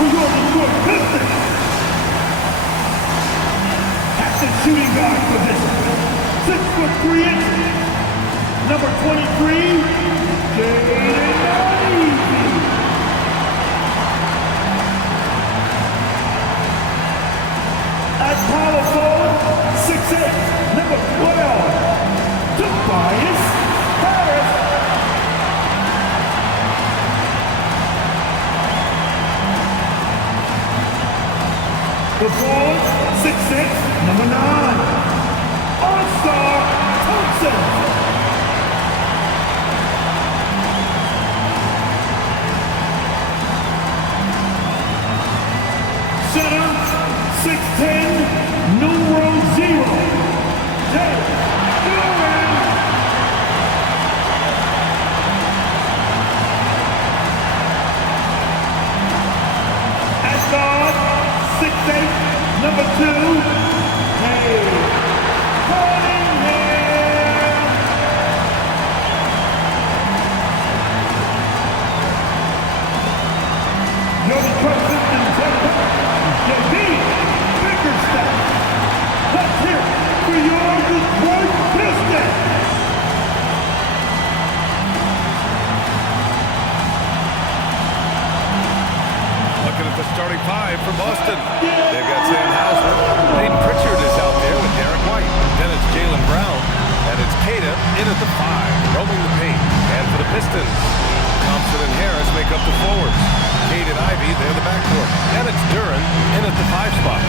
for your Detroit Pistons. At the shooting guard position, 6'3", number 23, Jaden Ivey. At power forward, 6'8", number 12, Tobias Harris. The forwards, 6'6", number 9, All-Star Thompson. Center, 6'10", numero 0, Jay Duran. At guard, 6'8", number 2, Cade Cunningham. Your Detroit Pistons head coach, J.B. Bickerstaff. Let's hear it for your Detroit Pistons. Looking at the starting five for Boston. They've got Sam Hauser. Peyton Pritchard is out there with Derek White. Then it's Jaylen Brown. And it's Queta in at the 5, roaming the paint. And for the Pistons, Thompson and Harris make up the forwards. Cade and Ivey, they're the backcourt. And it's Duran in at the 5 spot.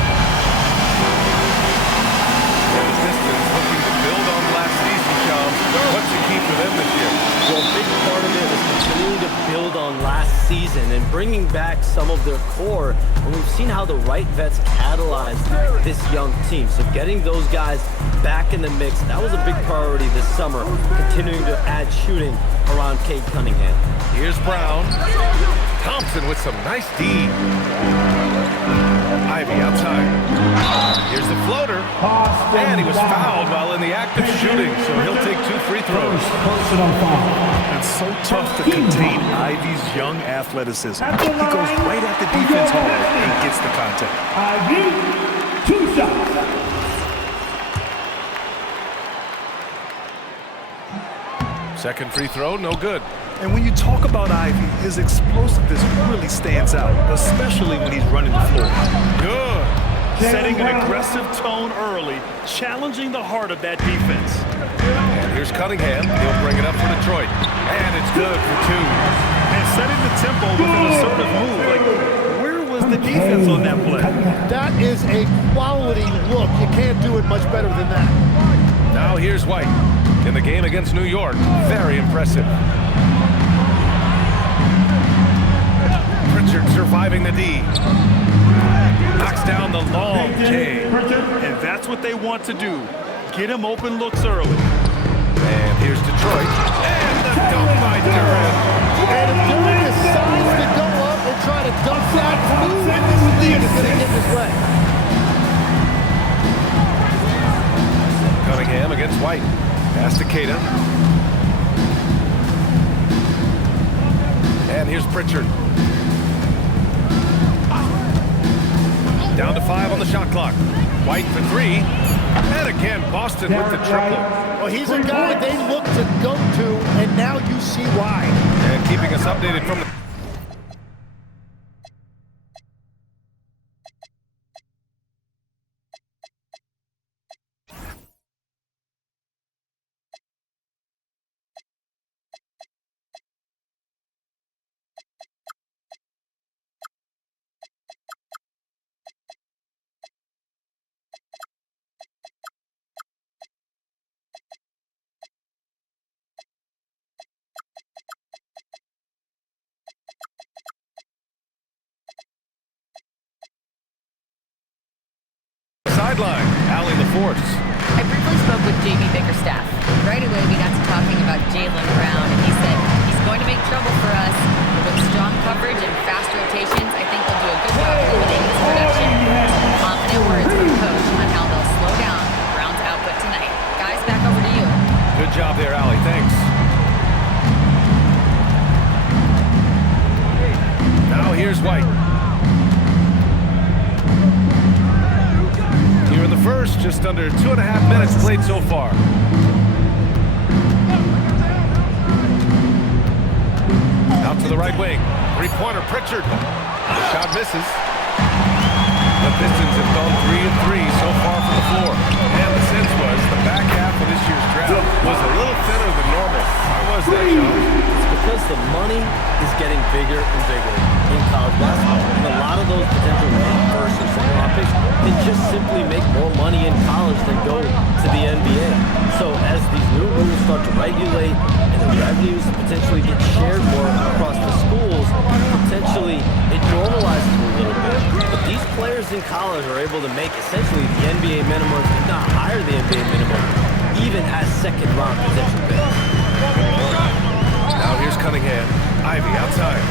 And the Pistons looking to build on last season, Sean. What's the key for them this year? Well, a big part of it is continuing to build on last season and bringing back some of their core. And we've seen how the right vets catalyzed this young team. So getting those guys back in the mix, that was a big priority this summer, continuing to add shooting around Cade Cunningham. Here's Brown. Thompson with some nice D. Ivey outside. Here's the floater. And he was fouled while in the act of shooting, so he'll take 2 free throws. It's so tough to contain Ivey's young athleticism. He goes right at the defense hard and gets the contact. Ivey, 2 shots. Second free throw, no good. And when you talk about Ivey, his explosiveness really stands out, especially when he's running the floor. Good. Setting an aggressive tone early, challenging the heart of that defense. And here's Cunningham. He'll bring it up for Detroit. And it's good for 2. And setting the tempo with an assertive move. Like, where was the defense on that play? That is a quality look. You can't do it much better than that. Now here's White. In the game against New York, very impressive. Pritchard surviving the D. Knocks down the long J. And that's what they want to do. Get him open looks early. And here's Detroit. And the dunk by Duran. And if Duran decides to go up and try to dunk that, who in this league is going to get his way? Cunningham against White. Pass to Queta. And here's Pritchard. Down to 5 on the shot clock. White for 3. And again, Boston with the triple. Well, he's a guy they look to go to, and now you see why. And keeping us updated from the... sideline. Allie LaForce. I briefly spoke with J.B. Bickerstaff. Right away, we got to talking about Jaylen Brown, and he said he's going to make trouble for us. With strong coverage and fast rotations, I think they'll do a good job limiting his production. Some confident words from Coach on how they'll slow down Brown's output tonight. Guys, back over to you. Good job there, Allie. Thanks. Now here's White. first, just under 2.5 minutes played so far. Out to the right wing. Three-pointer, Pritchard. The shot misses. The Pistons have gone 3 of 3 so far from the floor. And the sense was the back half of this year's draft was a little thinner than normal. Why was that, Sean? It's because the money is getting bigger and bigger in college basketball. And a lot of those potential first and second round picks can just simply make more money in college than go to the NBA. So as these new rules start to regulate and the revenues potentially get shared more across the schools, potentially it normalizes a little bit. But these players in college are able to make essentially the NBA minimum, if not higher the NBA minimum, even as second round potential picks. Now here's Cunningham. Ivey outside.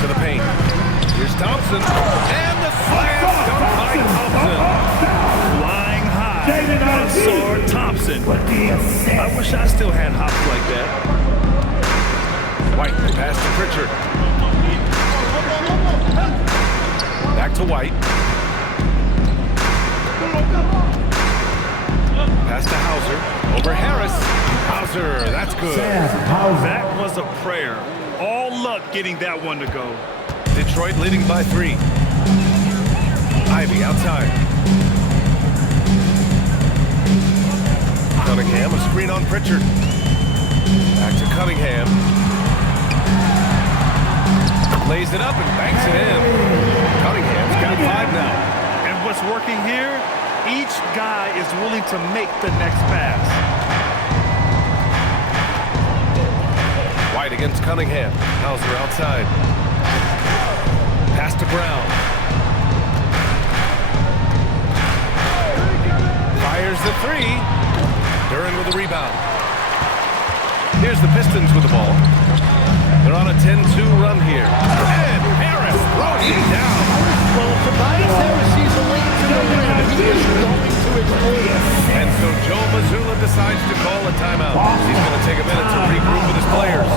To the paint. Here's Thompson. And the slam dunk by Thompson. Flying high. Ausar Thompson. I wish I still had hops like that. White, pass to Pritchard. Back to White. Pass to Hauser. Over Harris. Hauser, that's good. That was a prayer. All luck getting that one to go. Detroit leading by 3. Ivey outside. Cunningham, a screen on Pritchard. Back to Cunningham. Lays it up and banks it in. Cunningham's got 5 now. And what's working here? Each guy is willing to make the next pass. White against Cunningham. Hauser outside. Pass to Brown. Fires the 3. Duren with the rebound. Here's the Pistons with the ball. They're on a 10-2 run here. And Harris throws it down. Well, if Tobias Harris sees a lane to the rim, he is going to exploit. And so Joe Mazzulla decides to call a timeout. He's going to take a minute to regroup with his players.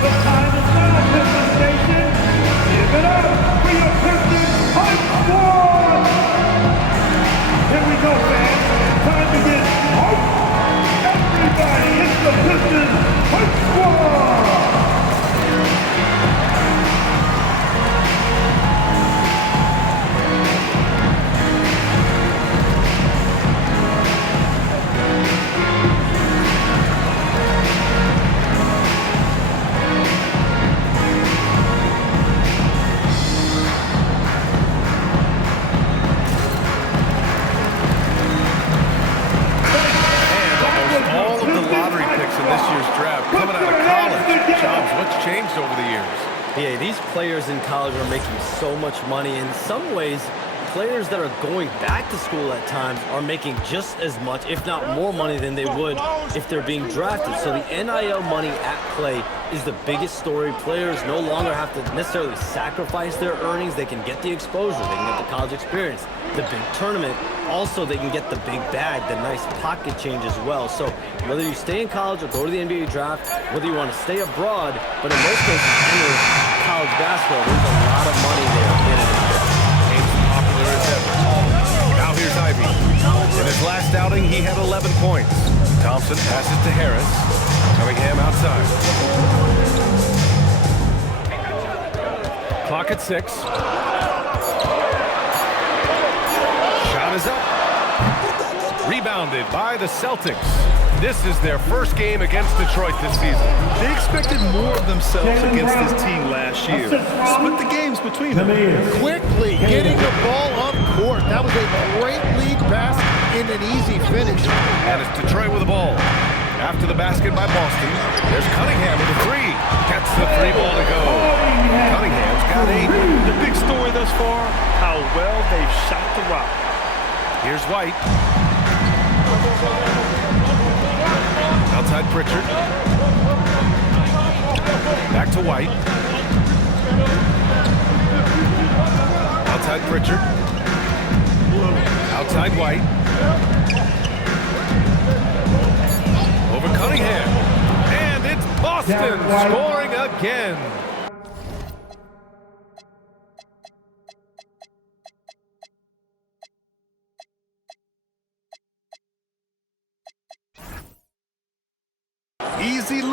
The time is now, Pistons Nation. Give it up for your Pistons Hype Squad. Here we go, fans. Time to get hype. Everybody, it's the Pistons Hype Squad. Changed over the years. Yeah, these players in college are making so much money. In some ways, players that are going back to school at times are making just as much, if not more money than they would if they're being drafted. So the NIL money at play is the biggest story. Players no longer have to necessarily sacrifice their earnings. They can get the exposure. They can get the college experience, the big tournament. Also, they can get the big bag, the nice pocket change as well. So whether you stay in college or go to the NBA draft, whether you want to stay abroad, but in most cases enter college basketball, there's a lot of money there in it. Game's popular as ever. Now here's Ivey. In his last outing, he had 11 points. Thompson passes to Harris. Cunningham outside. Clock at 6. Shot is up. Rebounded by the Celtics. This is their first game against Detroit this season. They expected more of themselves against this team last year. Split the games between them. Quickly getting the ball up court. That was a great lead pass and an easy finish. And it's Detroit with the ball. After the basket by Boston, there's Cunningham with a 3. Gets the 3 ball to go. Cunningham's got 8. The big story thus far, how well they've shot the rock. Here's White. Outside Pritchard. Back to White. Outside Pritchard. Outside White. Over Cunningham. And it's Boston scoring again.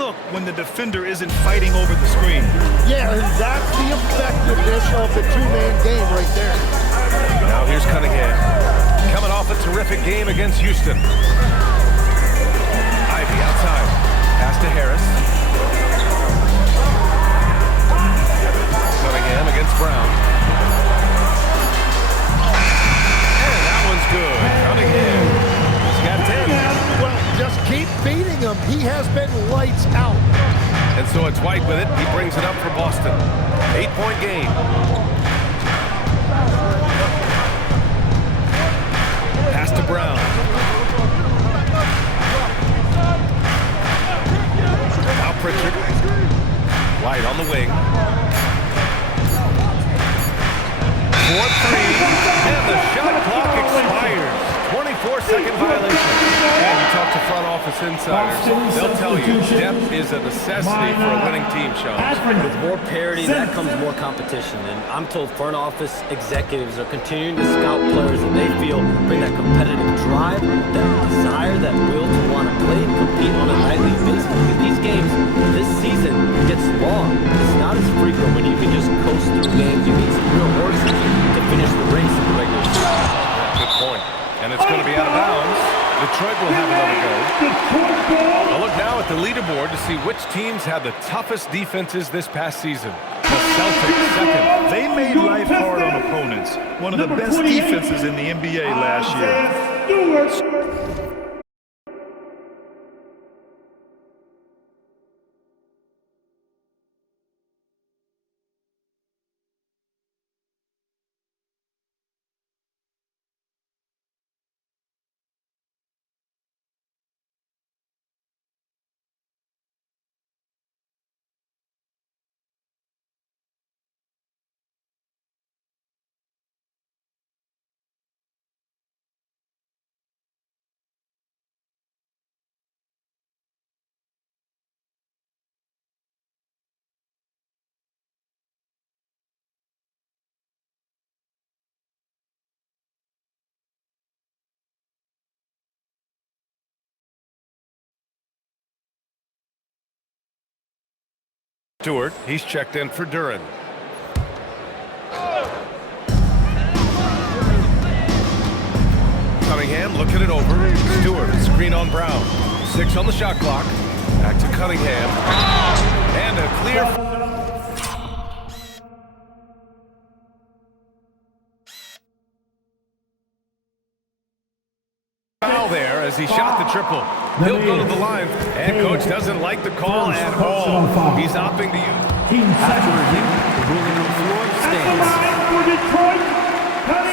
look when the defender isn't fighting over the screen. Yeah, and that's the effectiveness of the two-man game right there. Now here's Cunningham. Coming off a terrific game against Houston. Ivey outside. Pass to Harris. Cunningham against Brown. And that one's good. Cunningham. He's got 10. Well, just keep beating him. He has been lights out. And so it's White with it. He brings it up for Boston. 8-point game. Pass to Brown. Now Pritchard. White on the wing. 4-3. And the shot clock expires. 24-second violation. And you talk to front office insiders, they'll tell you depth is a necessity for a winning team, Sean. With more parity, that comes more competition. And I'm told front office executives are continuing to scout players that they feel bring that competitive drive, that desire, that will to want to play and compete on a nightly basis. Because these games, this season, gets long. It's not as frequent when you can just coast through games. You need some real horses to finish the race in the regular season. Good point. And it's going to be out of bounds. Detroit will have another go. I'll look now at the leaderboard to see which teams had the toughest defenses this past season. The Celtics second. They made life hard on opponents. One of the best defenses in the NBA last year. Stewart, he's checked in for Duren. Cunningham looking it over. Stewart, screen on Brown. 6 on the shot clock. Back to Cunningham. And a clear. Foul there as he shot the triple. He'll go to the line, and coach doesn't like the call at all. He's opting to use. After review, the ruling on the floor stands.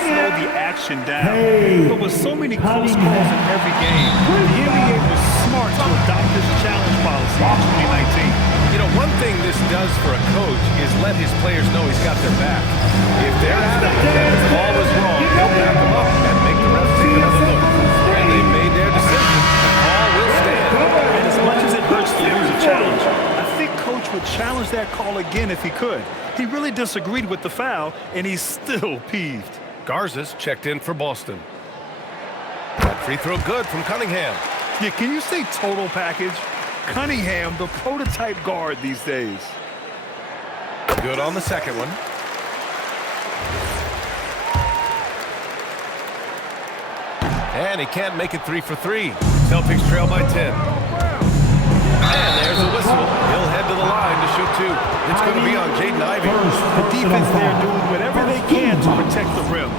Slow the action down. But with so many close calls in every game, the NBA was smart to adopt this challenge policy in 2019. You know, one thing this does for a coach is let his players know he's got their back. If they're adamant that the ball was wrong, he'll back them up and make the refs take another look. And they made their decision. The call will stand. And as much as it hurts to lose a challenge, I think coach would challenge that call again if he could. He really disagreed with the foul, and he's still peeved. Garza's checked in for Boston. That free throw good from Cunningham. Yeah, can you say total package? Cunningham, the prototype guard these days. Good on the second one. And he can't make it 3 for 3. Celtics trail by 10. And there's a whistle. He'll head to the line to shoot 2. It's going to be on Jaden Ivey. The defense there doing whatever they can to protect the rim.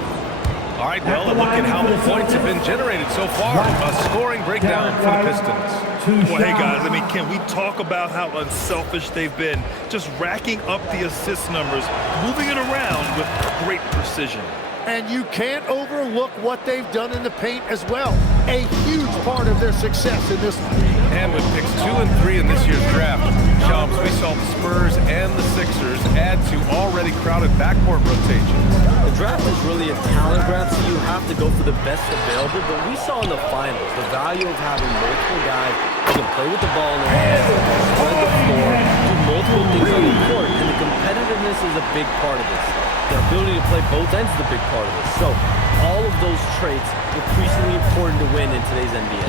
All right, well, a look at how the points have been generated so far. A scoring breakdown for the Pistons. Well, hey, guys, I mean, can we talk about how unselfish they've been? Just racking up the assist numbers, moving it around with great precision. And you can't overlook what they've done in the paint as well. A huge part of their success in this one. And with picks 2 and 3 in this year's draft, Shams, we saw the Spurs and the Sixers add to already crowded backcourt rotations. The draft is really a talent grab, so you have to go for the best available. But we saw in the finals the value of having multiple guys who can play with the ball in their hands, spread the floor, do multiple things on the court. And the competitiveness is a big part of this. The ability to play both ends is a big part of this. So all of those traits increasingly important to win in today's NBA.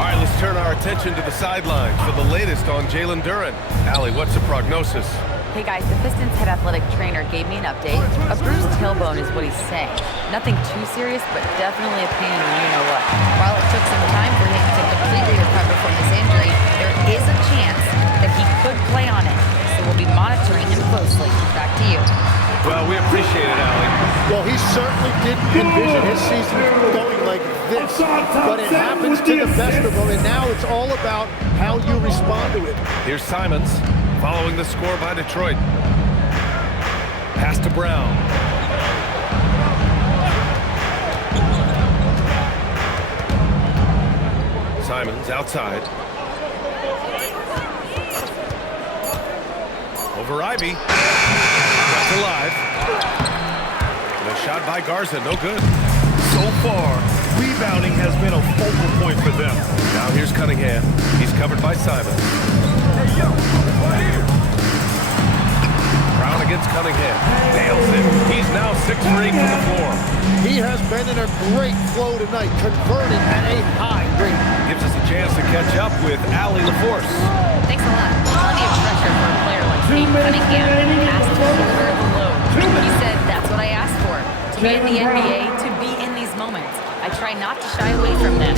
All right, let's turn our attention to the sidelines for the latest on Jalen Duren. Allie, what's the prognosis? Hey guys, the Pistons head athletic trainer gave me an update. A bruised tailbone is what he's saying. Nothing too serious, but definitely a pain in the you-know-what. While it took some time for him to completely recover from this injury, there is a chance that he could play on it. So we'll be monitoring him closely. Back to you. Well, we appreciate it, Allie. Well, he certainly didn't envision his season going like this, but it happens to the best of them, and now it's all about how you respond to it. Here's Simons following the score by Detroit. Pass to Brown. Simons outside. Over Ivy. That's alive. The shot by Garza, no good. So far, rebounding has been a focal point for them. Now here's Cunningham. He's covered by Simons. Brown against Cunningham. Nails it. He's now 6 for 8 from the floor. He has been in a great flow tonight, converting at a high rate. Gives us a chance to catch up with Allie LaForce. Thanks a lot. Plenty of pressure for a player like Steve Cunningham has to shoulder the load. He said that's what I asked for. To be in the NBA, to be in these moments. I try not to shy away from them.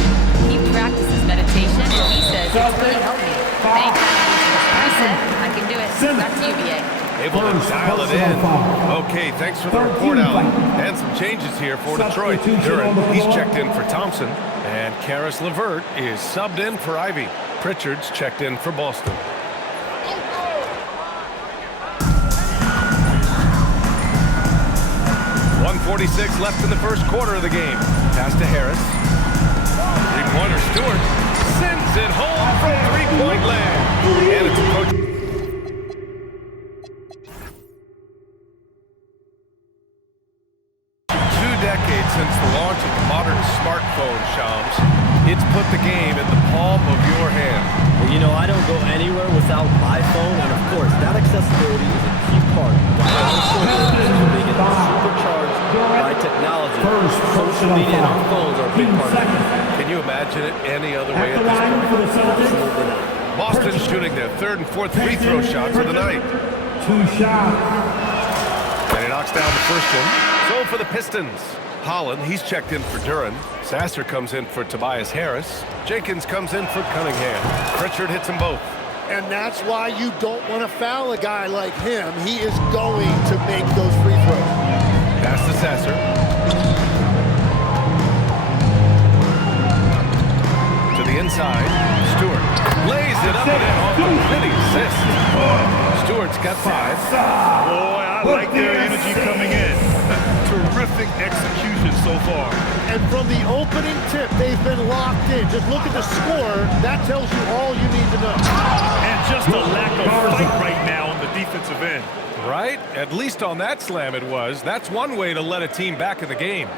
He practices meditation, and he says it's really helped me. Anytime I need to reset, I can do it. Back to you, BA. Able to dial it in. Okay, thanks for the report, Allie. And some changes here for Detroit. Duren, he's checked in for Thompson. And Karis LeVert is subbed in for Ivy. Pritchard's checked in for Boston. .146 left in the first quarter of the game. Pass to Harris. Three-pointer Stewart sends it home from three-point land. And it's approaching. 2 decades since the launch of the modern smartphone, Shams. It's put the game in the palm of your hand. Well, you know, I don't go anywhere without my phone, and of course, that accessibility is a key part. Right? Being supercharged by technology. Social media and our phones are a big part of it. Can you imagine it any other way at this point? Absolutely not. Boston shooting their 3rd and 4th free throw shots of the night. 2 shots. And he knocks down the first one. So for the Pistons, Holland, he's checked in for Duren. Sasser comes in for Tobias Harris. Jenkins comes in for Cunningham. Pritchard hits them both. And that's why you don't want to foul a guy like him. He is going to make those free throws. Pass to Sasser. To the inside. Stewart lays it up and in off a pretty assist. Stewart's got 5. Boy, I like their energy coming in. Terrific execution so far. And from the opening tip, they've been locked in. Just look at the score. That tells you all you need to know. And just a lack of fight right now on the defensive end. Right? At least on that slam it was. That's one way to let a team back in the game.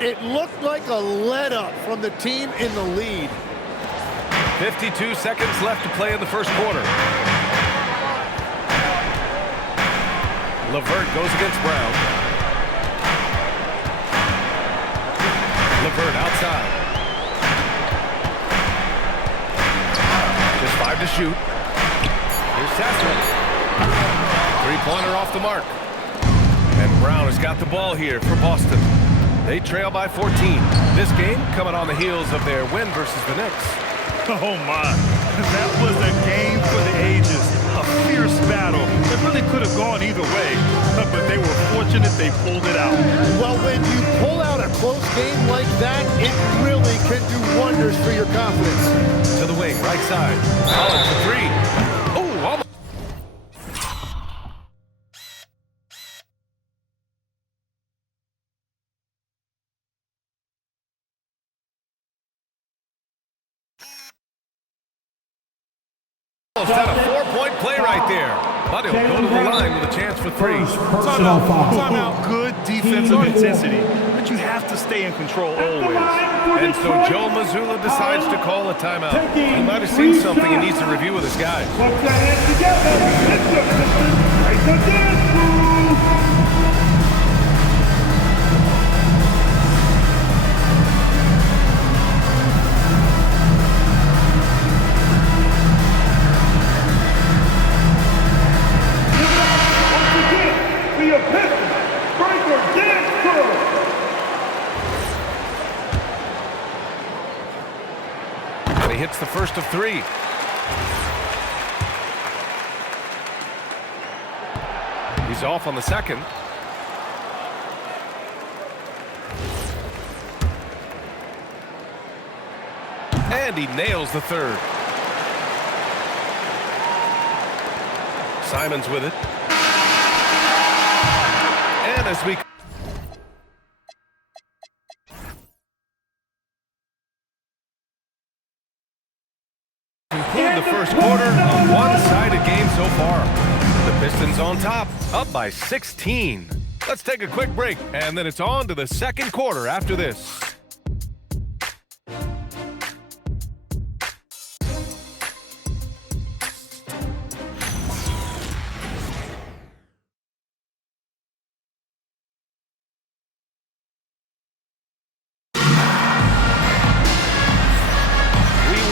It looked like a let-up from the team in the lead. 52 seconds left to play in the first quarter. LeVert goes against Brown. LeVert outside. Just 5 to shoot. Here's Sasser. Three-pointer off the mark. And Brown has got the ball here for Boston. They trail by 14. This game coming on the heels of their win versus the Knicks. Oh my, that was a game for the ages. A fierce battle. It really could have gone either way, but they were fortunate they pulled it out. Well, when you pull out a close game like that, it really can do wonders for your confidence. To the wing, right side. Holland for 3. Oh, almost. Almost had a 4-point play right there. But he'll go to the line with a chance for 3. Timeout. Good defensive intensity, but you have to stay in control always. And so Joe Mazzulla decides to call a timeout. He might have seen something he needs to review with his guys. Put your hands together. It's the Pistons. It's the dance move. hits the first of 3. He's off on the second. And he nails the third. Simons with it. And as we conclude the first quarter, a one-sided game so far. The Pistons on top, up by 16. Let's take a quick break, and then it's on to the second quarter after this.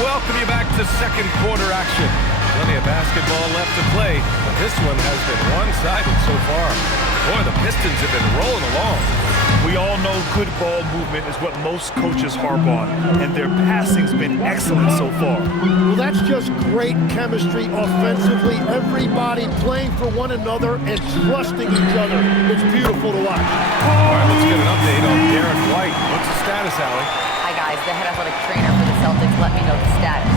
Welcome you back to second quarter action. Plenty of basketball left to play, but this one has been one-sided so far. Boy, the Pistons have been rolling along. We all know good ball movement is what most coaches harp on, and their passing's been excellent so far. Well, that's just great chemistry offensively. Everybody playing for one another and trusting each other. It's beautiful to watch. All right, let's get an update on Derek White. What's the status, Allie? Hi guys, the head athletic trainer for the Celtics let me know the status.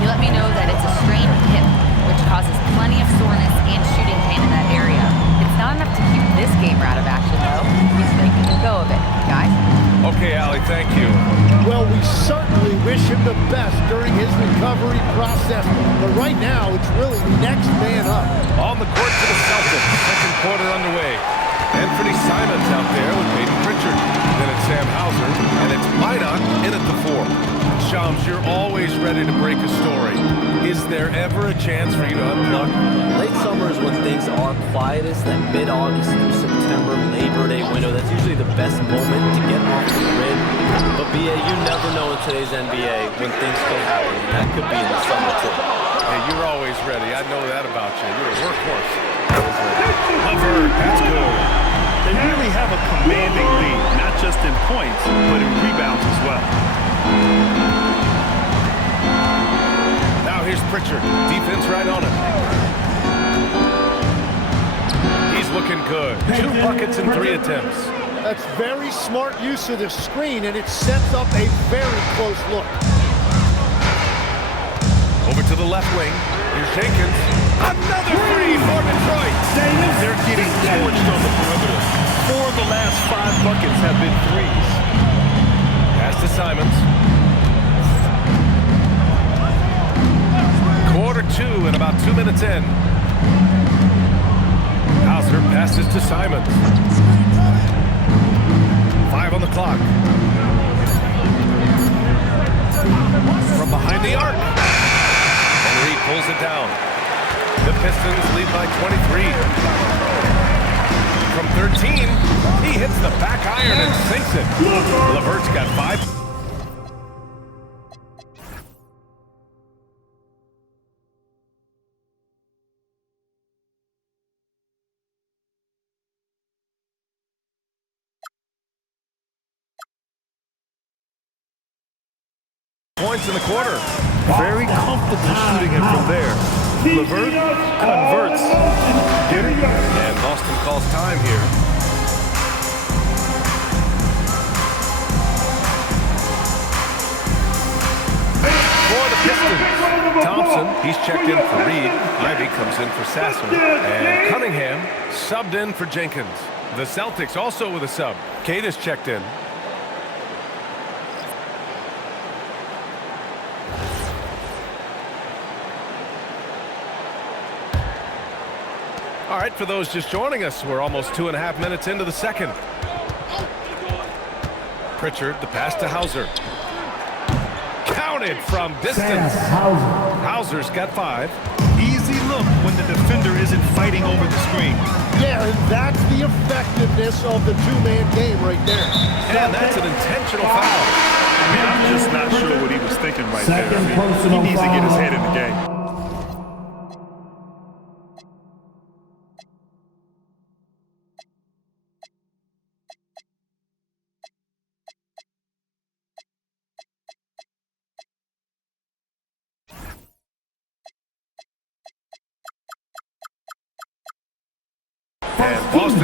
He let me know that it's a strained hip, which causes plenty of soreness and shooting pain in that area. It's not enough to keep this gamer out of action though. He's making a go of it, guys. Okay, Allie, thank you. Well, we certainly wish him the best during his recovery process. But right now, it's really next man up. On the court for the Celtics, second quarter underway. Anthony Simons out there with Peyton Pritchard. Then it's Sam Hauser, and it's Minot in at the 4. Shams, you're always ready to break a story. Is there ever a chance for you to unplug? Late summer is when things are quietest, that mid-August through September, Labor Day window. That's usually the best moment to get off the grid. But BA, you never know in today's NBA when things could happen. And that could be in the summer too. Hey, you're always ready. I know that about you. You're a workhorse. Levert, that's good. They really have a commanding lead, not just in points, but in rebounds as well. Now here's Pritchard. Defense right on it. He's looking good. 2 buckets and 3 attempts. That's very smart use of the screen, and it sets up a very close look. Over to the left wing. Here's Jenkins. Another 3 for Detroit. They're getting torched on the perimeter. 4 of the last 5 buckets have been threes. Pass to Simons. Quarter 2 and about 2 minutes in. Hauser passes to Simons. 5 on the clock. From behind the arc. And Reed pulls it down. The Pistons lead by 23. From 13, he hits the back iron and sinks it. Levert's got 5. Points in the quarter. Very comfortable shooting it from there. Levert converts. And Boston calls time here. For the Pistons, Thompson, he's checked in for Reed. Ivy comes in for Sasser. And Cunningham subbed in for Jenkins. The Celtics also with a sub. Cade is checked in. All right, for those just joining us, we're almost 2.5 minutes into the second. Pritchard, the pass to Hauser. Counted from distance. Hauser's got 5. Easy look when the defender isn't fighting over the screen. Yeah, and that's the effectiveness of the two-man game right there. And that's an intentional foul. I mean, I'm just not sure what he was thinking right there. I mean, he needs to get his head in the game.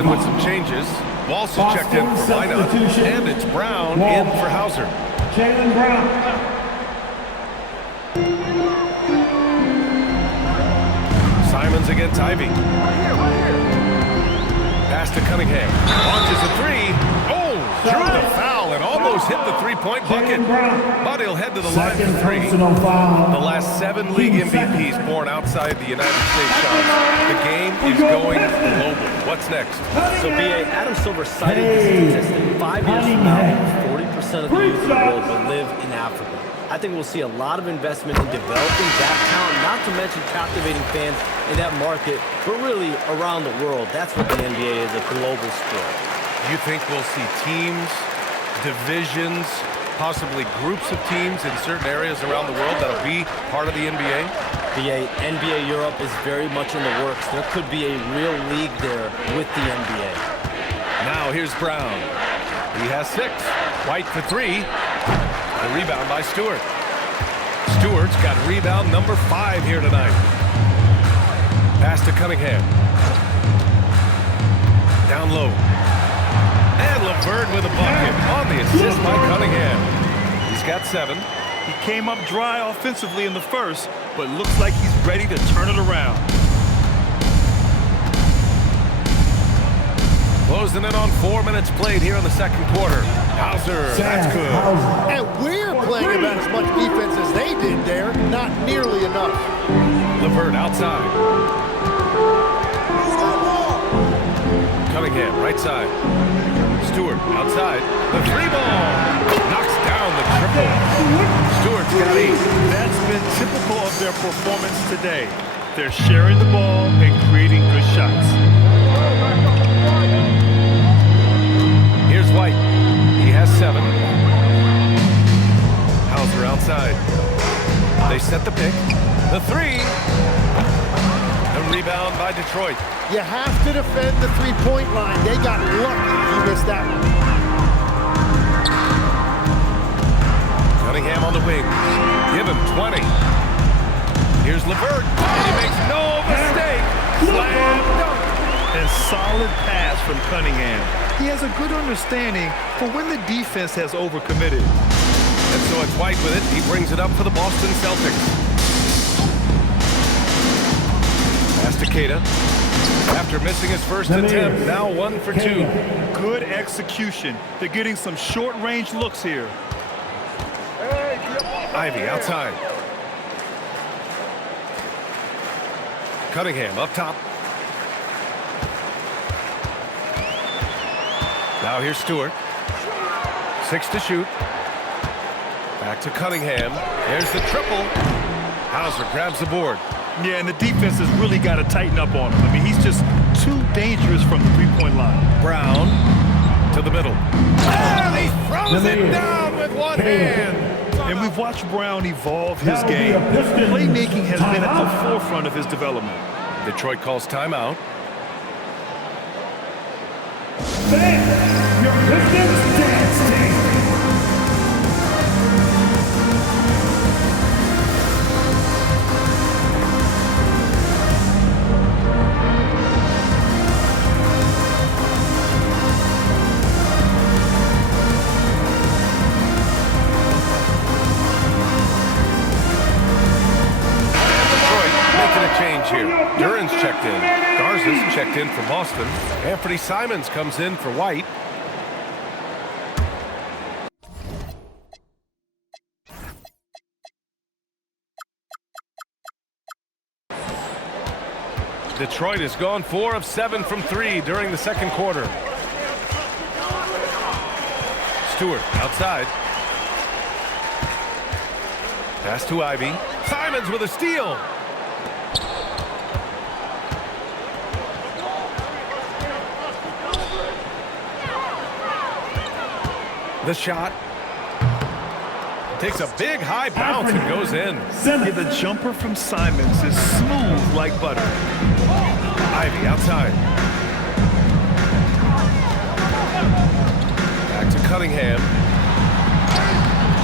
in with some changes. Walsh is checked in for lineup, and it's Brown in for Hauser. Jaylen Brown. Simons against Ivy. Pass to Cunningham. Launches a three. Oh, drew the foul and almost hit the three-point bucket. But he'll head to the line for three. The last 7 league MVPs born outside the United States shots. The game is going global. What's next? So, B.A., Adam Silver cited this statistic. 5 years from now, 40% of the youth in the world will live in Africa. I think we'll see a lot of investment in developing that talent, not to mention captivating fans in that market, but really around the world. That's what the NBA is, a global sport. You think we'll see teams, divisions, possibly groups of teams in certain areas around the world that'll be part of the NBA? The NBA Europe is very much in the works. There could be a real league there with the NBA. Now here's Brown. He has 6. White for 3. The rebound by Stewart. Stewart's got rebound number 5 here tonight. Pass to Cunningham. Down low. And LeVert with a bucket on the assist by Cunningham. He's got 7. He came up dry offensively in the first, but looks like he's ready to turn it around. Closing in on 4 minutes played here in the second quarter. Hauser, that's good. And we're playing about as much defense as they did there. Not nearly enough. LeVert outside. Cunningham, right side. Stewart outside. The 3 ball. Knocks down the triple. Stewart's got 8. That's been typical of their performance today. They're sharing the ball and creating good shots. Here's White. He has 7. Hauser outside. They set the pick. The 3. The rebound by Detroit. You have to defend the three-point line. They got lucky you missed that one. Cunningham on the wing. Give him 20. Here's LeVert. And he makes no mistake. Slam dunk. And solid pass from Cunningham. He has a good understanding for when the defense has overcommitted. And so it's White with it. He brings it up for the Boston Celtics. Pass to Queta. After missing his first attempt, now 1 for 2. Good execution. They're getting some short-range looks here. Ivy outside. Cunningham up top. Now here's Stewart. 6 to shoot. Back to Cunningham. There's the triple. Hauser grabs the board. Yeah, and the defense has really got to tighten up on him. I mean, he's just too dangerous from the three-point line. Brown to the middle. And he throws it down with one hand. And we've watched Brown evolve his game. Playmaking has been at the forefront of his development. Detroit calls timeout. Fans, your Pistons dance team. Here. Duran's checked in. Garza's checked in for Boston. Anthony Simons comes in for White. Detroit has gone 4 of 7 from 3 during the second quarter. Stewart outside. Pass to Ivy. Simons with a steal. The shot takes a big high bounce and goes in. Yeah, the jumper from Simons is smooth like butter. Ivy outside. Back to Cunningham.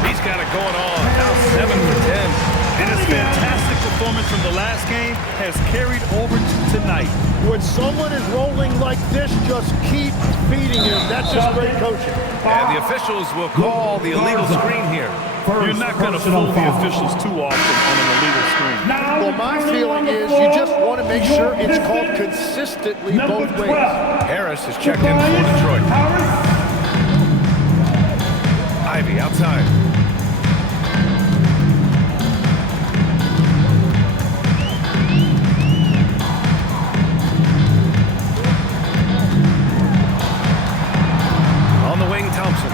He's got it going on. Now 7 for 10. And his fantastic performance from the last game has carried over to tonight. night. When someone is rolling like this, just keep feeding him. That's just great coaching. And the officials will call the illegal screen here. You're not going to fool the officials too often on an illegal screen. Well, my feeling is you just want to make sure it's called consistently both ways. Harris is checked in for Detroit. Ivy outside. On the wing, Thompson.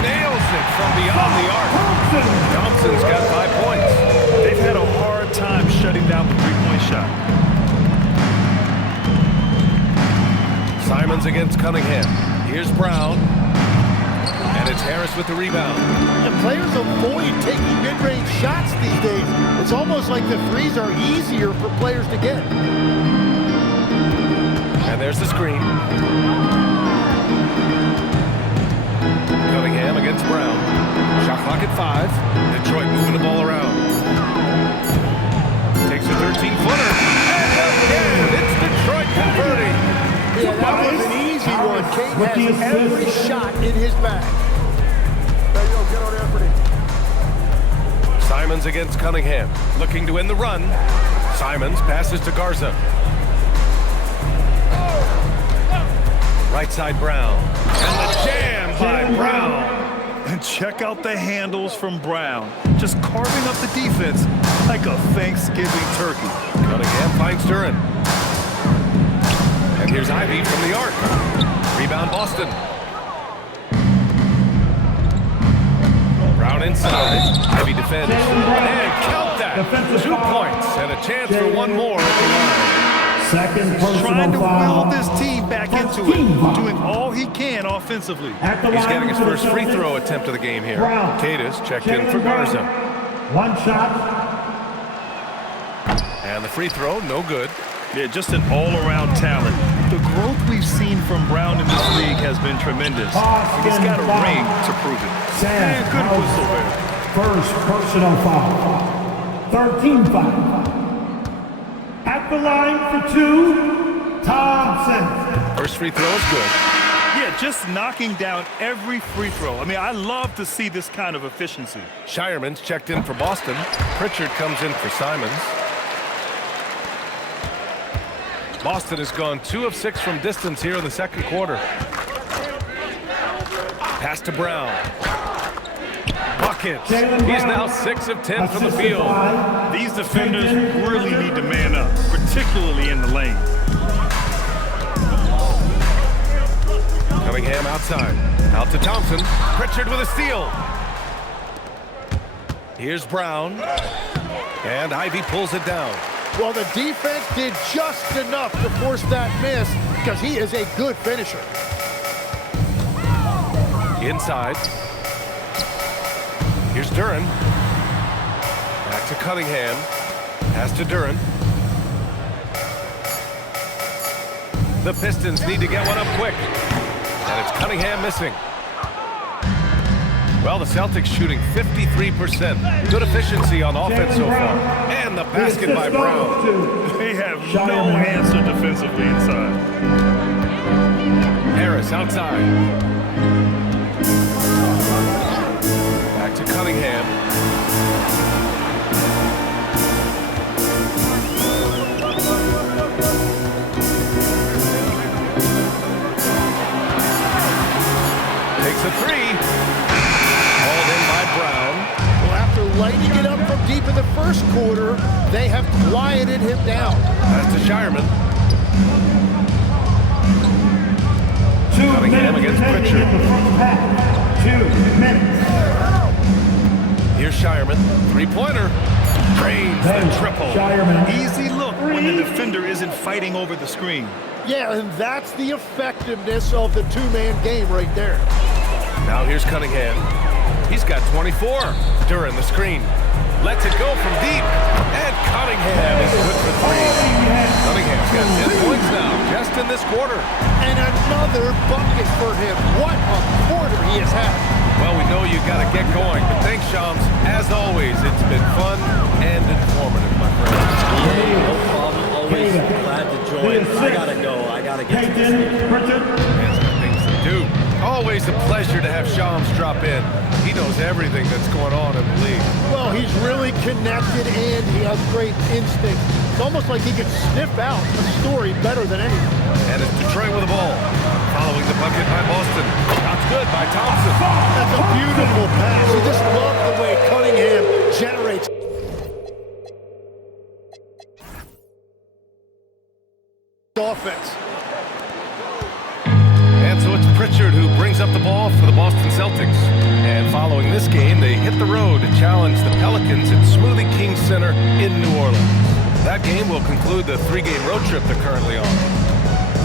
Nails it from beyond the arc. Thompson's got 5 points. They've had a hard time shutting down the three-point shot. Simons against Cunningham. Here's Brown. And it's Harris with the rebound. And players avoid taking mid-range shots these days. It's almost like the threes are easier for players to get. And there's the screen. Cunningham against Brown. Shot clock at 5. Detroit moving the ball around. Takes a 13-footer. And again, it's Detroit converting. Yeah, that was an easy one. Kate has every shot in his bag. There you go, get on Anthony. Simons against Cunningham. Looking to win the run. Simons passes to Garza. Right side Brown. And the jam by Brown. And check out the handles from Brown. Just carving up the defense like a Thanksgiving turkey. Cunningham finds Duren. And here's Ivy from the arc. Rebound Boston. Brown inside. Ivy defends. And count that. 2 points and a chance for one more at the line. Second personal Trying to foul. will this team back into it, doing all he can offensively. He's getting his first free throw attempt of the game here. Cadis checked in for Garza. One shot. And the free throw, no good. Yeah, just an all-around talent. The growth we've seen from Brown in this league has been tremendous. And he's got a ring to prove it. And good whistle there. First personal foul. 13 foul. At the line for 2, Thompson. First free throw is good. Yeah, just knocking down every free throw. I mean, I love to see this kind of efficiency. Shireman's checked in for Boston. Pritchard comes in for Simons. Boston has gone 2 of 6 from distance here in the second quarter. Pass to Brown. Buckets. He's now 6 of 10 from the field. These defenders really need to man up, particularly in the lane. Cunningham outside. Out to Thompson. Pritchard with a steal. Here's Brown. And Ivy pulls it down. Well, the defense did just enough to force that miss because he is a good finisher. Inside. Here's Duren. Back to Cunningham. Pass to Duren. The Pistons need to get one up quick. And it's Cunningham missing. Well, the Celtics shooting 53%. Good efficiency on offense so far. And the basket by Brown. They have no answer defensively inside. Harris outside. Back to Cunningham. Takes a 3. Hauled in by Brown. Well, after lighting it up from deep in the first quarter, they have quieted him down. Pass to Shireman. Cunningham against Pritchard. 2 minutes. Here's Shireman. 3-pointer. Drains the triple. Easy look when the defender isn't fighting over the screen. Yeah, and that's the effectiveness of the two-man game right there. Now here's Cunningham. He's got 24. Duren the screen. Lets it go from deep. And Cunningham is good for 3. Cunningham's got 10 points now, just in this quarter. And another bucket for him. What a quarter he has had. Well, we know you got to get going, but thanks, Shams. As always, it's been fun and informative, my friend. No problem. always glad to join. I gotta go. I gotta get to this game. Man's got things to do. Always a pleasure to have Shams drop in. He knows everything that's going on in the league. Well, he's really connected and he has great instinct. It's almost like he can sniff out a story better than anyone. And it's Detroit with the ball. Following the bucket by Boston. Shots good by Thompson. That's a beautiful pass. You just love the way Cunningham generates. Offense. And so it's Pritchard who brings up the ball for the Boston Celtics. And following this game, they hit the road to challenge the Pelicans at Smoothie King Center in New Orleans. That game will conclude the 3-game road trip they're currently on.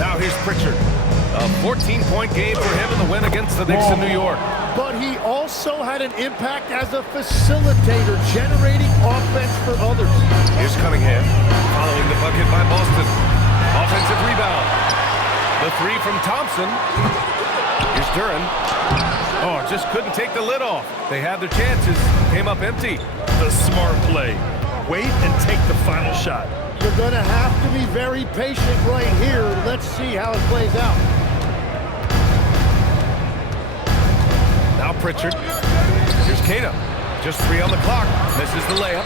Now here's Pritchard. A 14-point game for him in the win against the Knicks in New York. But he also had an impact as a facilitator, generating offense for others. Here's Cunningham, following the bucket by Boston. Offensive rebound. The three from Thompson. Here's Duren. Oh, just couldn't take the lid off. They had their chances, came up empty. The smart play. Wait and take the final shot. You're going to have to be very patient right here. Let's see how it plays out. Now Pritchard. Here's Kata. Just 3 on the clock. Misses the layup.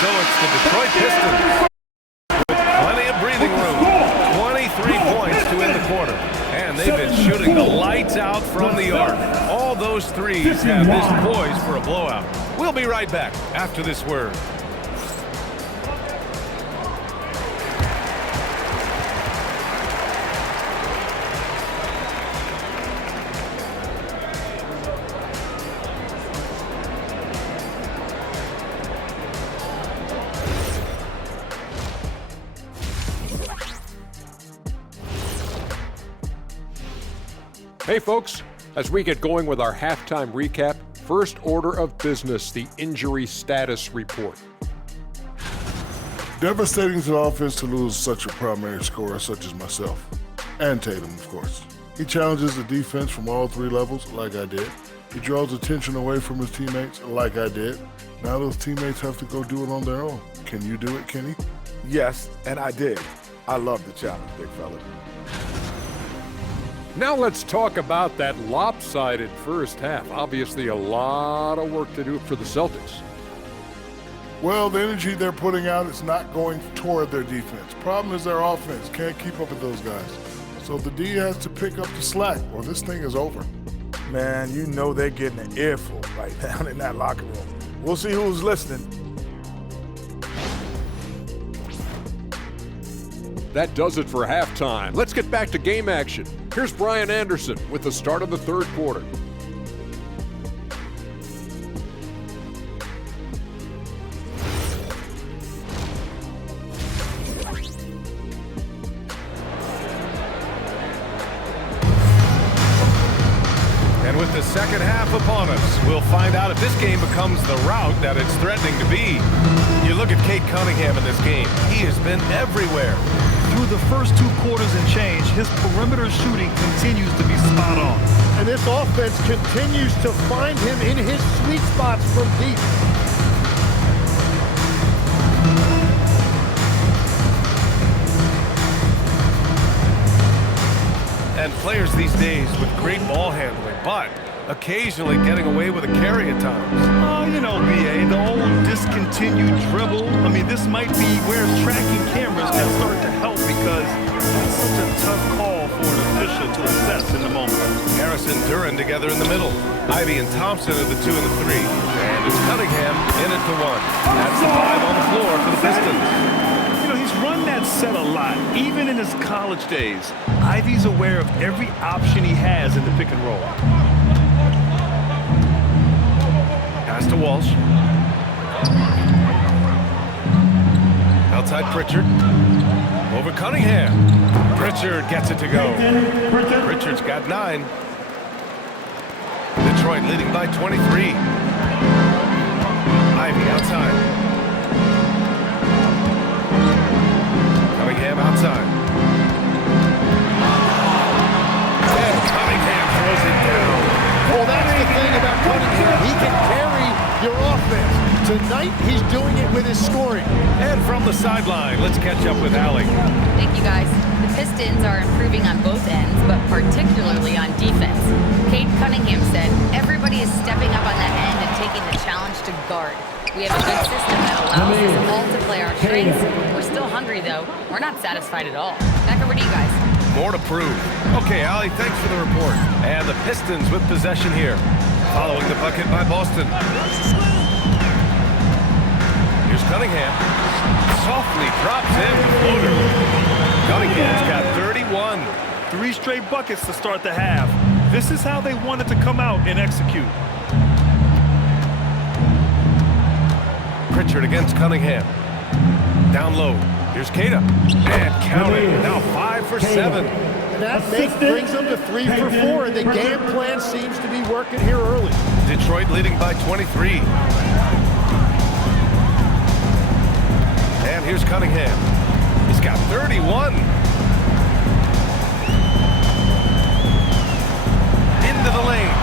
So it's the Detroit Pistons with plenty of breathing room. 23 points to end the quarter. And they've been shooting the lights out from the arc. All those threes have this poised for a blowout. We'll be right back after this word. Hey folks, as we get going with our halftime recap, first order of business, the injury status report. Devastating to the offense to lose such a primary scorer such as myself, and Tatum, of course. He challenges the defense from all 3 levels, like I did. He draws attention away from his teammates, like I did. Now those teammates have to go do it on their own. Can you do it, Kenny? Yes, and I did. I love the challenge, big fella. Now let's talk about that lopsided first half. Obviously a lot of work to do for the Celtics. Well, the energy they're putting out is not going toward their defense. Problem is their offense can't keep up with those guys. So the D has to pick up the slack or this thing is over. Man, you know they're getting an earful right now in that locker room. We'll see who's listening. That does it for halftime. Let's get back to game action. Here's Brian Anderson with the start of the third quarter. And with the second half upon us, we'll find out if this game becomes the rout that it's threatening to be. You look at Cade Cunningham in this game. He has been everywhere. Through the first 2 quarters and change, his perimeter shooting continues to be spot on. And this offense continues to find him in his sweet spots from deep. And players these days with great ball handling, but occasionally getting away with a carry at times. Oh, you know, BA, the old discontinued dribble. I mean, this might be where tracking cameras can start to help because it's such a tough call for an official to assess in the moment. Harrison Duran together in the middle. Ivy and Thompson are the 2 and the 3. And it's Cunningham in at the 1. That's the 5 on the floor for the Pistons. You know, he's run that set a lot, even in his college days. Ivy's aware of every option he has in the pick and roll. Pass to Walsh. Outside Pritchard. Over Cunningham. Pritchard gets it to go. Pritchard's got 9. Detroit leading by 23. Ivy outside. Cunningham outside. And Cunningham throws it down. Well, that's the thing about Cunningham. He can carry your offense. Tonight, he's doing it with his scoring. And from the sideline, let's catch up with Allie. Thank you, guys. The Pistons are improving on both ends, but particularly on defense. Cade Cunningham said, everybody is stepping up on that end and taking the challenge to guard. We have a good system that allows us all to play our strengths. We're still hungry, though. We're not satisfied at all. Back over to you guys. More to prove. Okay, Allie, thanks for the report. And the Pistons with possession here. Following the bucket by Boston. Here's Cunningham. Softly drops in the floater. Cunningham's got 31. 3 straight buckets to start the half. This is how they wanted to come out and execute. Pritchard against Cunningham. Down low. Here's Queta. And counting. Now 5 for 7. And that brings them to 3 for 4, and the game plan seems to be working here early. Detroit leading by 23. And here's Cunningham. He's got 31. Into the lane.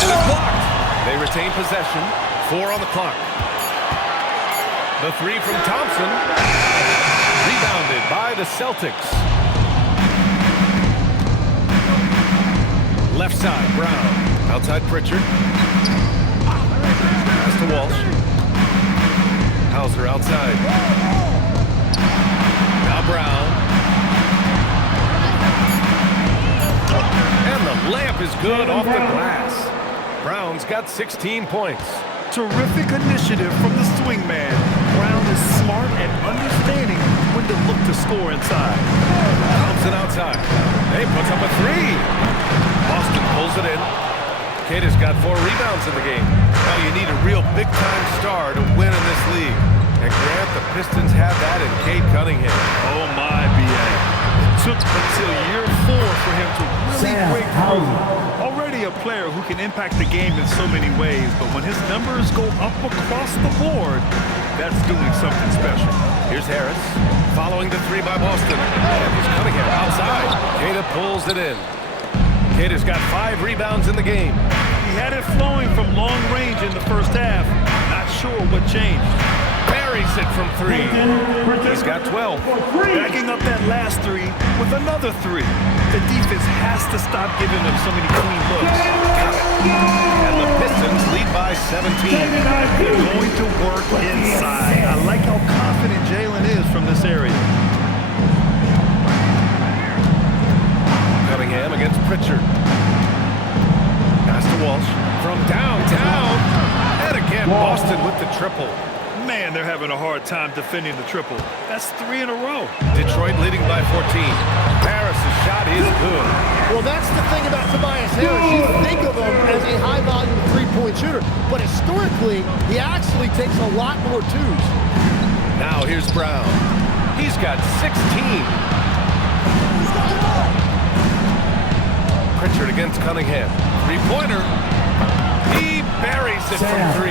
And it's blocked. They retain possession. 4 on the clock. The 3 from Thompson. Rebounded by the Celtics. Left side, Brown. Outside Pritchard. Pass to Walsh. Hauser outside. Now Brown. And the layup is good off the glass. Brown's got 16 points. Terrific initiative from the swingman. Brown is smart at understanding when to look to score inside. Thompson outside. He puts up a 3. Boston pulls it in. Cade has got 4 rebounds in the game. Now you need a real big-time star to win in this league. And Grant, the Pistons have that in Cade Cunningham. Oh my, BA. It took until year 4 for him to really break through. Already a player who can impact the game in so many ways, but when his numbers go up across the board, that's doing something special. Here's Harris, following the 3 by Boston. And here's Cunningham outside. Queta pulls it in. Queta's got 5 rebounds in the game. He had it flowing from long range in the first half. Not sure what changed. Buries it from 3. He's got 12. Backing up that last 3 with another 3. The defense has to stop giving them so many clean looks. And the Pistons lead by 17. They're going to work inside. I like how confident Jalen is from this area. Cunningham against Pritchard. Pass to Walsh from downtown. And again, Boston with the triple. Man, they're having a hard time defending the triple. That's 3 in a row. Detroit leading by 14. Harris's shot is good. Well, that's the thing about Tobias Harris. You think of him as a high-volume three-point shooter, but historically, he actually takes a lot more twos. Now here's Brown. He's got 16. Pritchard against Cunningham. Three-pointer. He buries it from 3.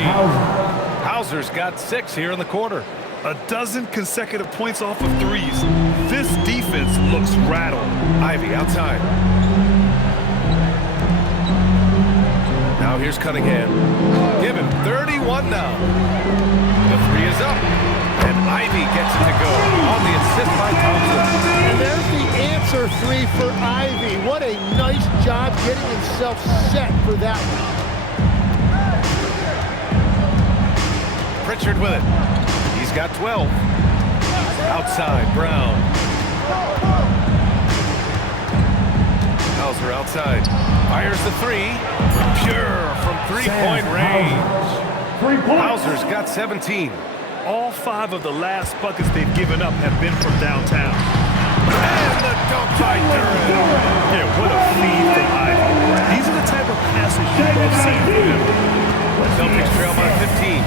Hauser's got 6 here in the quarter. A dozen consecutive points off of threes. This defense looks rattled. Ivy outside. Now here's Cunningham. Give him 31 now. The 3 is up. And Ivy gets it to go on the assist by Thompson. And there's the answer 3 for Ivy. What a nice job getting himself set for that one. Pritchard with it. He's got 12. Outside, Brown. Hauser outside. Fires the 3. Pure from three-point range. Hauser's got 17. All 5 of the last buckets they've given up have been from downtown. And the dunk by Duran. Yeah, what a feed from Ivy. These are the type of passes you love seeing from him. Celtics trail by 15.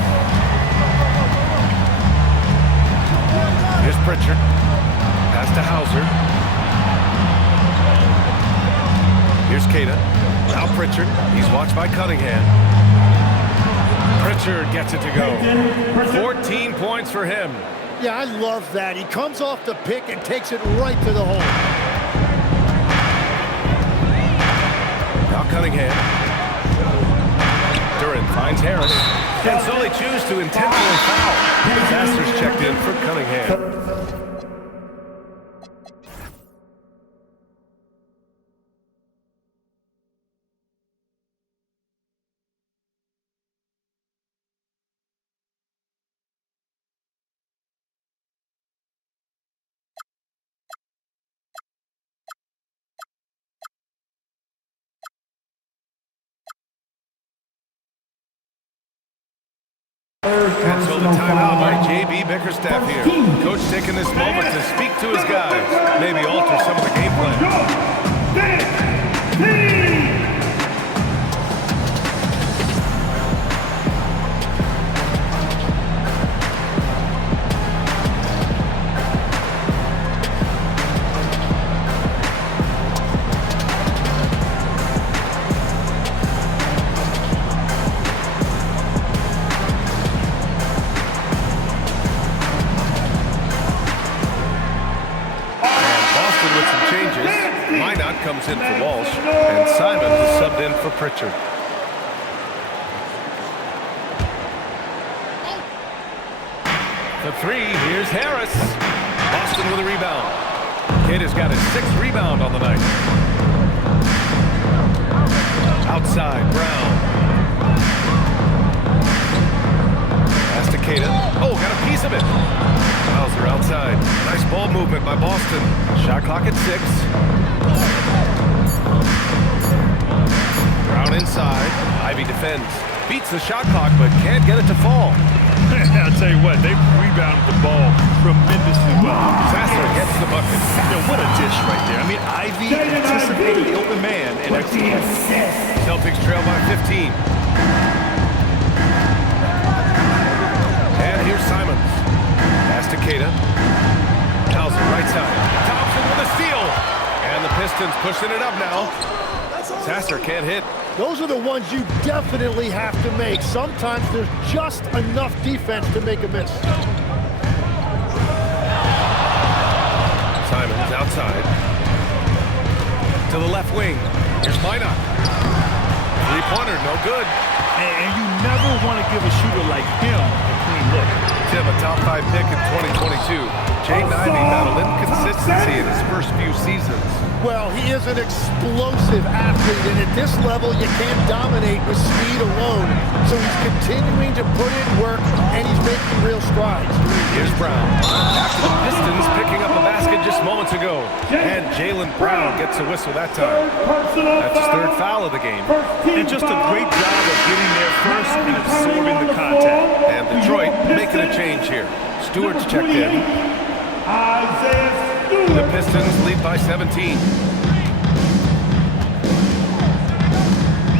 Here's Pritchard. Pass to Hauser. Here's Queta. Now Pritchard. He's watched by Cunningham. Pritchard gets it to go. 14 points for him. Yeah, I love that. He comes off the pick and takes it right to the hole. Now Cunningham. Duran finds Harris. And so they choose to intentionally foul. Masters checked in for Cunningham. And so the timeout by J.B. Bickerstaff here. Coach taking this moment to speak to his guys. Maybe alter some of the game plan. Comes in for Walsh, and Simon is subbed in for Pritchard. The 3, here's Harris. Boston with a rebound. Kid has got his 6th rebound on the night. Outside, Brown. Pass to Queta. Oh, got a piece of it. Hauser outside. Nice ball movement by Boston. Shot clock at 6. Brown inside. Ivy defends. Beats the shot clock, but can't get it to fall. I'll tell you what, they've rebounded the ball tremendously well. Sasser gets the bucket. What a dish right there. I mean, Ivy anticipated the open man and executed. Celtics trail by 15. And here's Simons. Pass to Queta. Hauser right side. Thompson with a steal. And the Pistons pushing it up now. Sasser can't hit. Those are the ones you definitely have to make. Sometimes there's just enough defense to make a miss. Simons outside. To the left wing. Here's Minot. Three-pointer, no good. And you never want to give a shooter like him a clean look. Tim, a top 5 pick in 2022. Jaden Ivey battled inconsistency in his first few seasons. Well, he is an explosive athlete, and at this level, you can't dominate with speed alone. So he's continuing to put in work, and he's making real strides. Here's Brown. After the Pistons picking up a basket just moments ago. And Jaylen Brown gets a whistle that time. That's his third foul of the game. And just a great job of getting there first and absorbing the contact. And Detroit making a change here. Stewart's checked in. The Pistons lead by 17.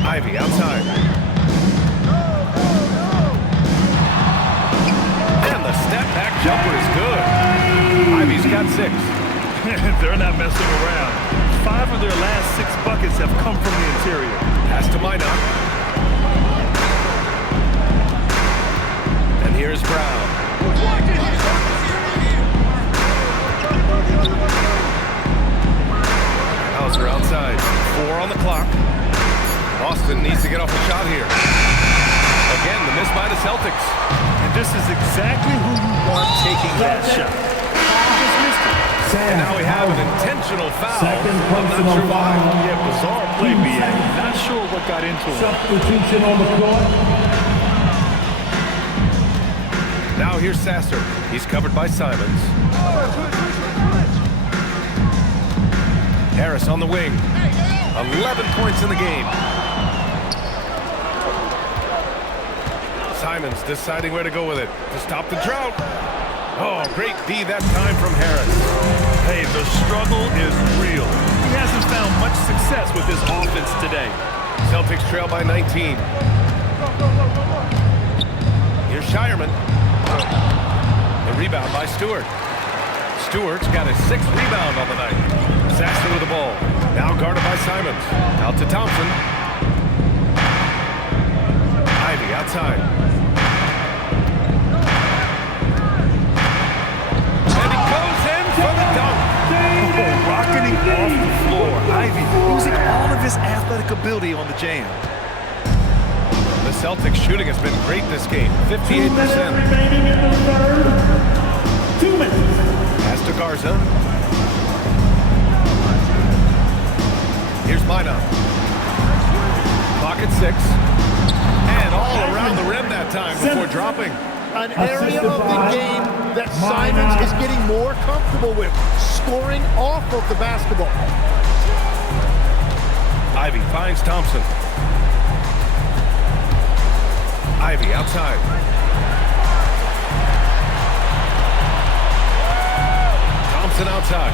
Ivey outside. And the step back jumper is good. Ivey's got 6. They're not messing around. 5 of their last 6 buckets have come from the interior. Pass to Minot. And here's Brown. Hauser outside. 4 on the clock. Boston needs to get off the shot here. Again, the miss by the Celtics. And this is exactly who you want taking that shot. He just missed it. And now we have an intentional foul. I'm not sure why. Yeah, bizarre play, BA. Not sure what got into him. Substitution on the court. Now here's Sasser. He's covered by Simons. Harris on the wing. 11 points in the game. Simons deciding where to go with it to stop the drought. Oh, great D that time from Harris. Hey, the struggle is real. He hasn't found much success with his offense today. Celtics trail by 19. Here's Shireman. The rebound by Stewart. Stewart's got his 6th rebound on the night. Sasser with the ball. Now guarded by Simons. Out to Thompson. Ivey outside. And he goes in for the dunk. Rocketing off the floor. Ivey using all of his athletic ability on the jam. The Celtics shooting has been great this game. 58%. Remaining in the third. 2 minutes. Pass to Garza. Here's Minot. Clock at 6. And all around the rim that time before dropping. An area of the game that Simons is getting more comfortable with, scoring off of the basketball. Ivey finds Thompson. Ivey outside. Thompson outside.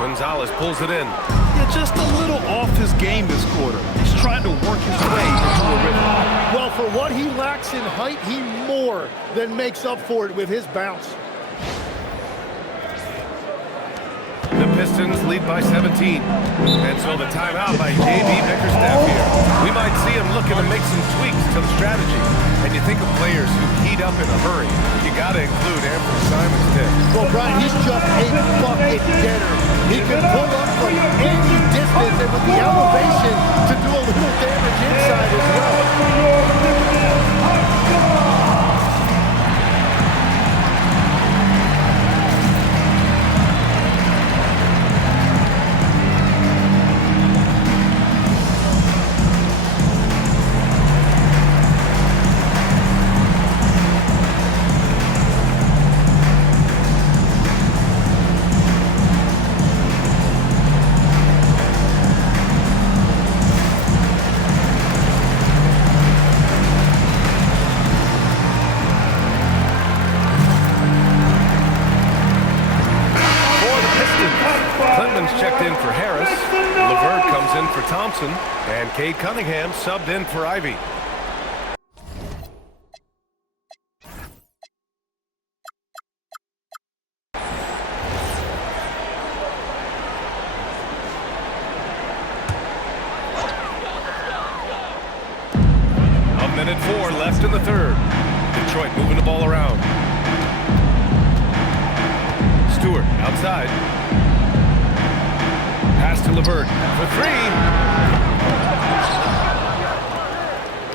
Gonzalez pulls it in. Yeah, just a little off his game this quarter. He's trying to work his way into a rhythm. Well, for what he lacks in height, he more than makes up for it with his bounce. The Pistons lead by 17. And so the timeout by J.B. Bickerstaff here. We might see him looking to make some tweaks to the strategy. And you think of players who heat up in a hurry, you got to include Anthony Simons there. Well, Brian, he's just a bucket getter. He can pull up from any distance and with the elevation to do a little damage inside as well. Thompson, and Cade Cunningham subbed in for Ivey. A minute 4 left in the third. Detroit moving the ball around. Stewart outside. Pass to LeVert for 3.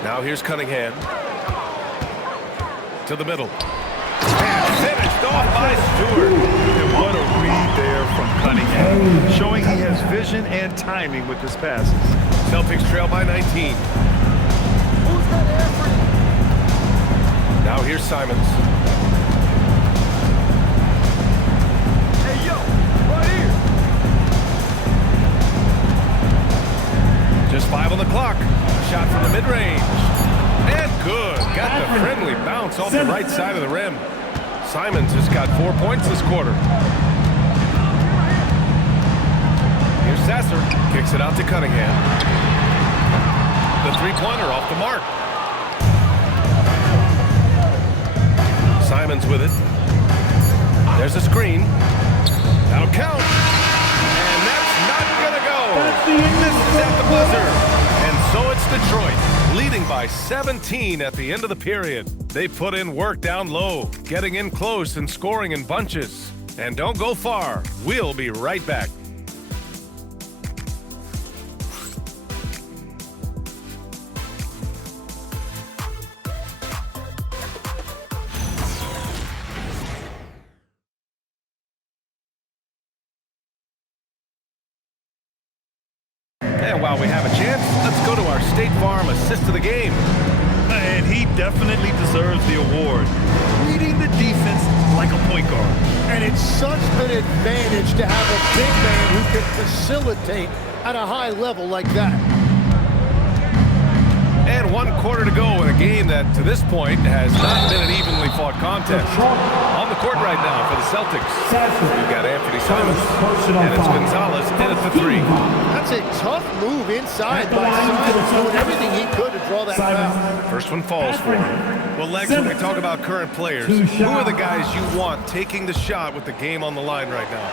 Now here's Cunningham. To the middle. And finished off by Stewart. What a read there from Cunningham, showing he has vision and timing with his passes. Celtics trail by 19. Now here's Simons. Hey, yo, right here. Just 5 on the clock. Shot from the mid-range. And good. Got the friendly bounce off the right side of the rim. Simons has got 4 points this quarter. Here's Sasser. Kicks it out to Cunningham. The three-pointer off the mark. Simons with it. There's a screen. That'll count. And that's not going to go. This is at the buzzer. And so it's Detroit, leading by 17 at the end of the period. They put in work down low, getting in close and scoring in bunches. And don't go far. We'll be right back. And while we have a chance, let's go to our State Farm assist of the game. And he definitely deserves the award. Reading the defense like a point guard. And it's such an advantage to have a big man who can facilitate at a high level like that. And 1 quarter to go in a game that, to this point, has not been an evenly fought contest. On the court right now for the Celtics, we've got Anthony Simons, and it's Gonzalez in at the 3. That's a tough move inside by Simons, doing everything he could to draw that foul. First one falls for him. Well, Legs, when we talk about current players, who are the guys you want taking the shot with the game on the line right now?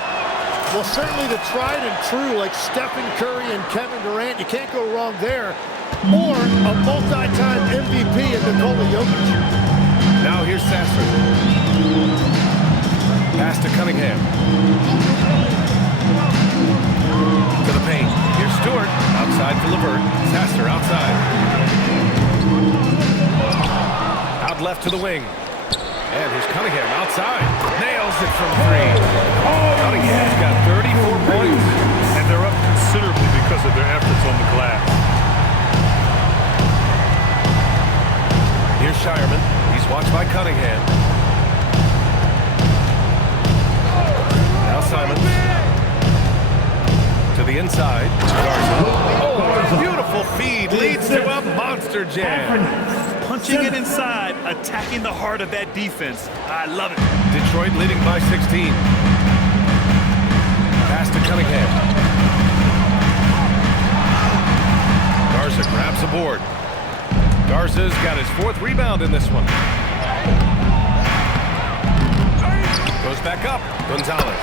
Well, certainly the tried and true, like Stephen Curry and Kevin Durant. You can't go wrong there. Or a multi-time MVP in Nikola Jokic. Now here's Sasser. Pass to Cunningham. To the paint. Here's Stewart. Outside for LeVert. Sasser outside. Out left to the wing. And here's Cunningham outside. Nails it from 3. Cunningham's got 34 points. And they're up considerably because of their efforts on the glass. Here's Shireman. He's watched by Cunningham. Now Simons. To the inside. Garza. Oh, what a beautiful feed leads to a monster jam. Punching it inside, attacking the heart of that defense. I love it. Detroit leading by 16. Pass to Cunningham. Garza grabs the board. Garza's got his 4th rebound in this one. Goes back up. Gonzalez.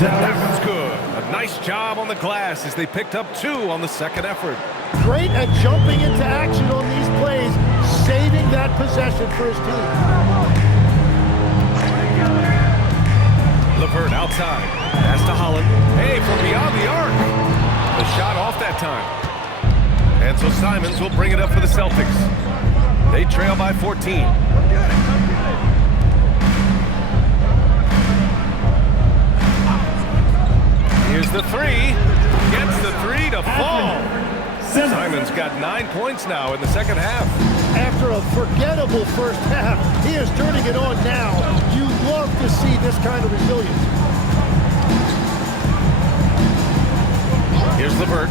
That one's good. A nice job on the glass as they picked up 2 on the second effort. Great at jumping into action on these plays, saving that possession for his team. LeVert outside. Pass to Holland. Hey, from beyond the arc. The shot off that time. And so Simons will bring it up for the Celtics. They trail by 14. Here's the 3. Gets the 3 to fall. Simons got 9 points now in the second half. After a forgettable first half, he is turning it on now. You love to see this kind of resilience. Here's LeVert.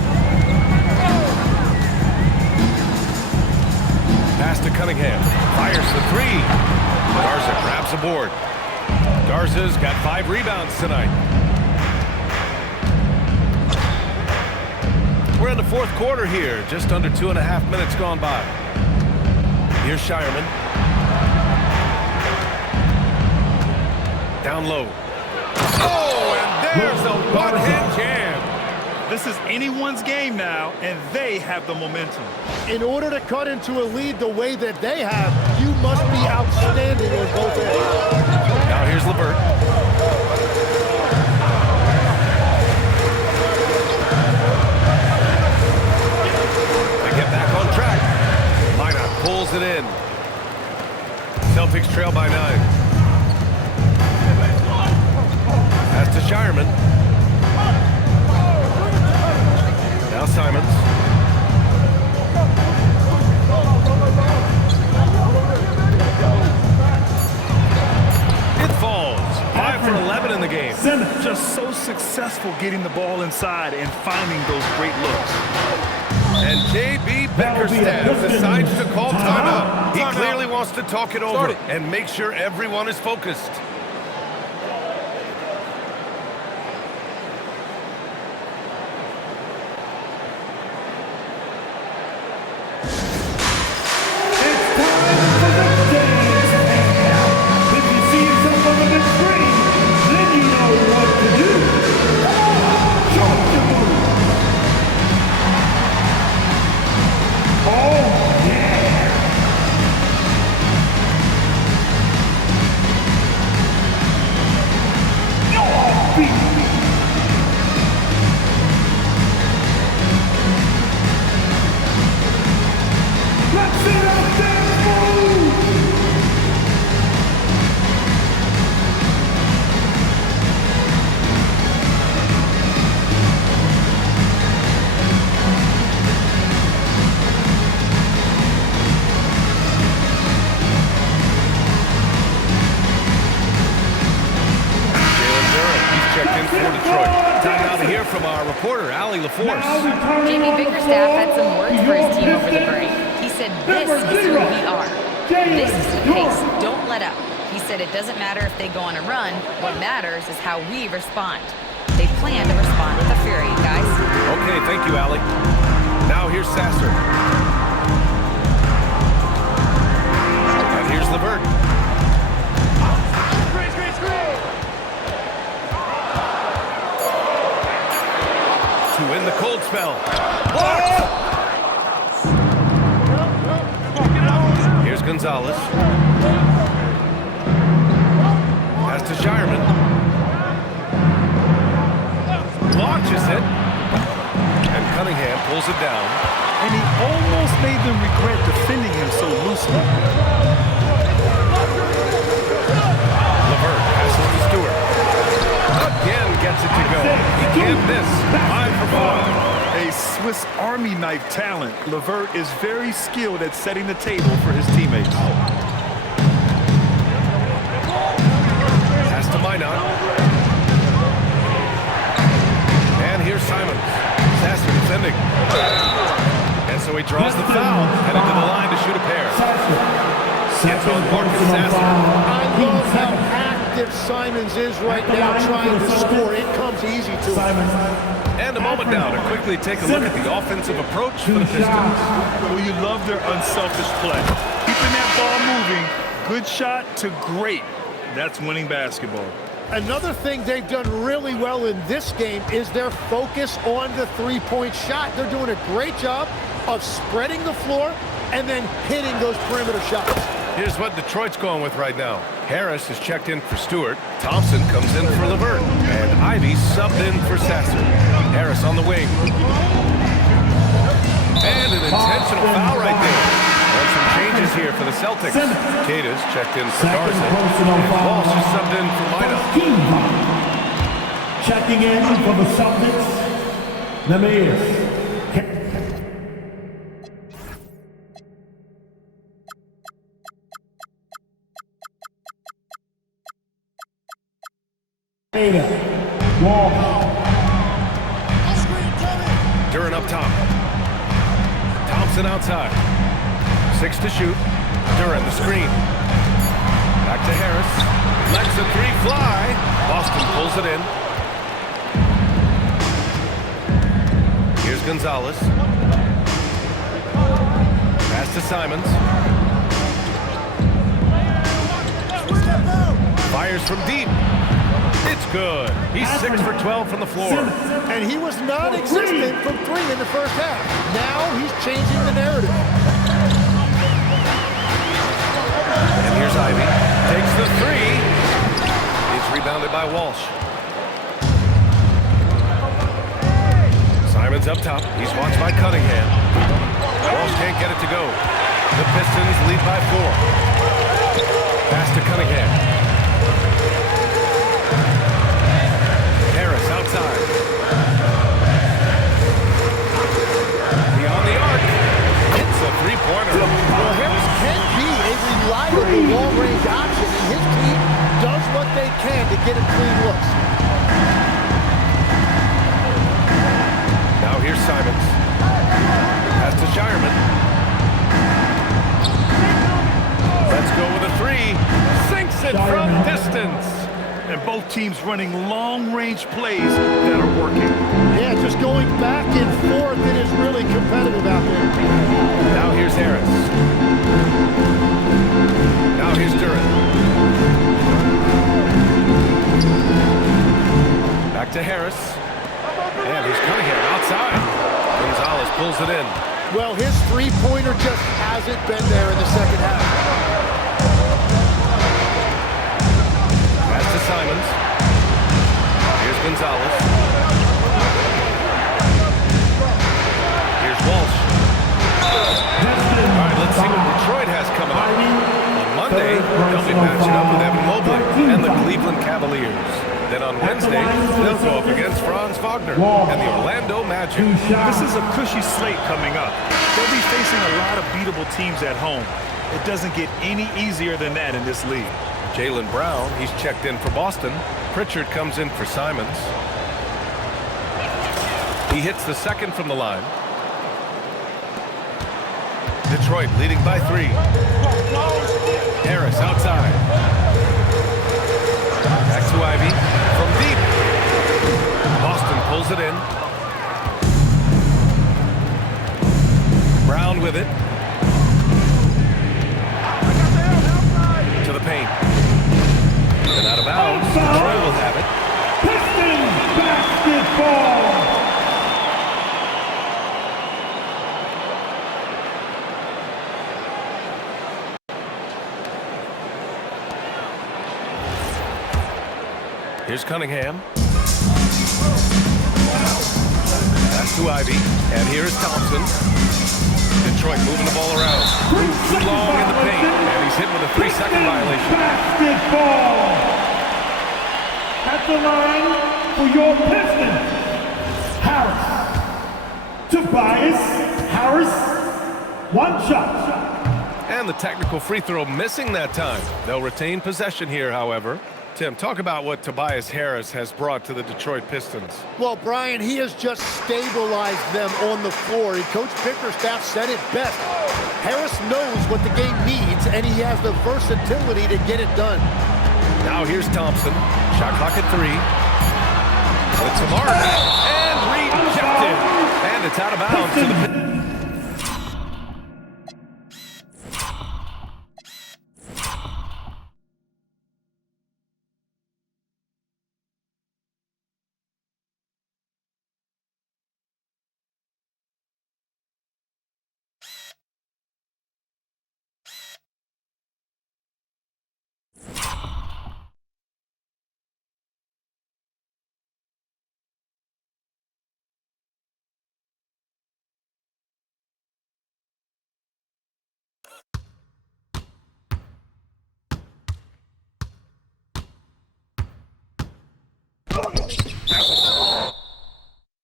Pass to Cunningham. Fires the 3. Garza grabs the board. Garza's got 5 rebounds tonight. We're in the 4th quarter here. Just under 2.5 minutes gone by. Here's Shireman. Down low. Oh, and there's a one-hand jam. This is anyone's game now, and they have the momentum. In order to cut into a lead the way that they have, you must be outstanding on both ends. Now here's LeVert. They get back on track. Minot pulls it in. Celtics trail by 9. Pass to Shireman. Now Simons. It falls. 5 for 11 in the game. Just so successful getting the ball inside and finding those great looks. And J.B. Bickerstaff decides to call timeout. He clearly wants to talk it over and make sure everyone is focused. From our reporter, Allie LaForce. J.B. Bickerstaff had some words for his team over the break. He said, "This is who we are. This is the pace. Don't let up." He said it doesn't matter if they go on a run. What matters is how we respond. They plan to respond with a fury, guys. Okay, thank you, Allie. Now here's Sasser. And here's LeVert. To win the cold spell. Blocked. Here's Gonzalez. Pass to Shireman. Launches it. And Cunningham pulls it down. And he almost made them regret defending him so loosely. LeVert passes to Stewart. Again gets it to go. He can't miss. 5 for 5. A Swiss Army knife talent, LeVert is very skilled at setting the table for his teammates. Pass to Minot. And here's Simons. Sasser defending. And so he draws the foul, headed to the line to shoot a pair. Gets on Marcus Sasser. I love how active Simons is right now trying to score. It comes easy to him. And a moment now to quickly take a look at the offensive approach for the Pistons. Well, you love their unselfish play. Keeping that ball moving, good shot to great. That's winning basketball. Another thing they've done really well in this game is their focus on the three-point shot. They're doing a great job of spreading the floor and then hitting those perimeter shots. Here's what Detroit's going with right now. Harris is checked in for Stewart. Thompson comes in for LeVert. And Ivy subbed in for Sasser. Harris on the wing. And an intentional foul right there. And some changes here for the Celtics. Cata's checked in for Garza. And Walsh is subbed in for Minot. Checking in for the Celtics, Namir. Duran up top. Thompson outside. 6 to shoot. Duran the screen. Back to Harris. Lets the 3 fly. Boston pulls it in. Here's Gonzalez. Pass to Simons. Fires from deep. It's good. He's 6 for 12 from the floor. And he was non-existent from 3 in the first half. Now he's changing the narrative. And here's Ivy. Takes the 3. It's rebounded by Walsh. Simons up top. He's watched by Cunningham. Walsh can't get it to go. The Pistons lead by 4. Pass to Cunningham. outside. Beyond the arc. It's a three-pointer. Well, Harris can be a reliable long-range option, and his team does what they can to get him clean looks. Now here's Simons. Pass to Shireman. Let's go with a three. Sinks it from distance. And both teams running long-range plays that are working. Yeah, just going back and forth. It is really competitive out there. Now here's Harris. Now here's Duren. Back to Harris. And here's Cunningham outside. Gonzalez pulls it in. Well, his three-pointer just hasn't been there in the second half. Pass to Simons. Here's Gonzalez. Here's Walsh. All right, let's see what Detroit has coming up. On Monday, they'll be matching up with Evan Mobley and the Cleveland Cavaliers. Then on Wednesday, they'll go up against Franz Wagner and the Orlando Magic. This is a cushy slate coming up. They'll be facing a lot of beatable teams at home. It doesn't get any easier than that in this league. Jaylen Brown, he's checked in for Boston. Pritchard comes in for Simons. He hits the second from the line. Detroit leading by 3. Harris outside. Back to Ivy from deep. Boston pulls it in. Brown with it. To the paint. And out of bounds. Detroit will have it. Pistons basketball. Here's Cunningham. Pass to Ivy. And here's Thompson. Detroit moving the ball around. Too long in the paint. And he's hit with a 3-second violation. Basketball. At the line for your Pistons, Harris. Tobias Harris. 1 shot. And the technical free throw missing that time. They'll retain possession here, however. Tim, talk about what Tobias Harris has brought to the Detroit Pistons. Well, Brian, he has just stabilized them on the floor. And Coach Bickerstaff said it best. Harris knows what the game needs, and he has the versatility to get it done. Now here's Thompson. Shot clock at 3. It's a mark. And rejected. And it's out of bounds to the Pistons.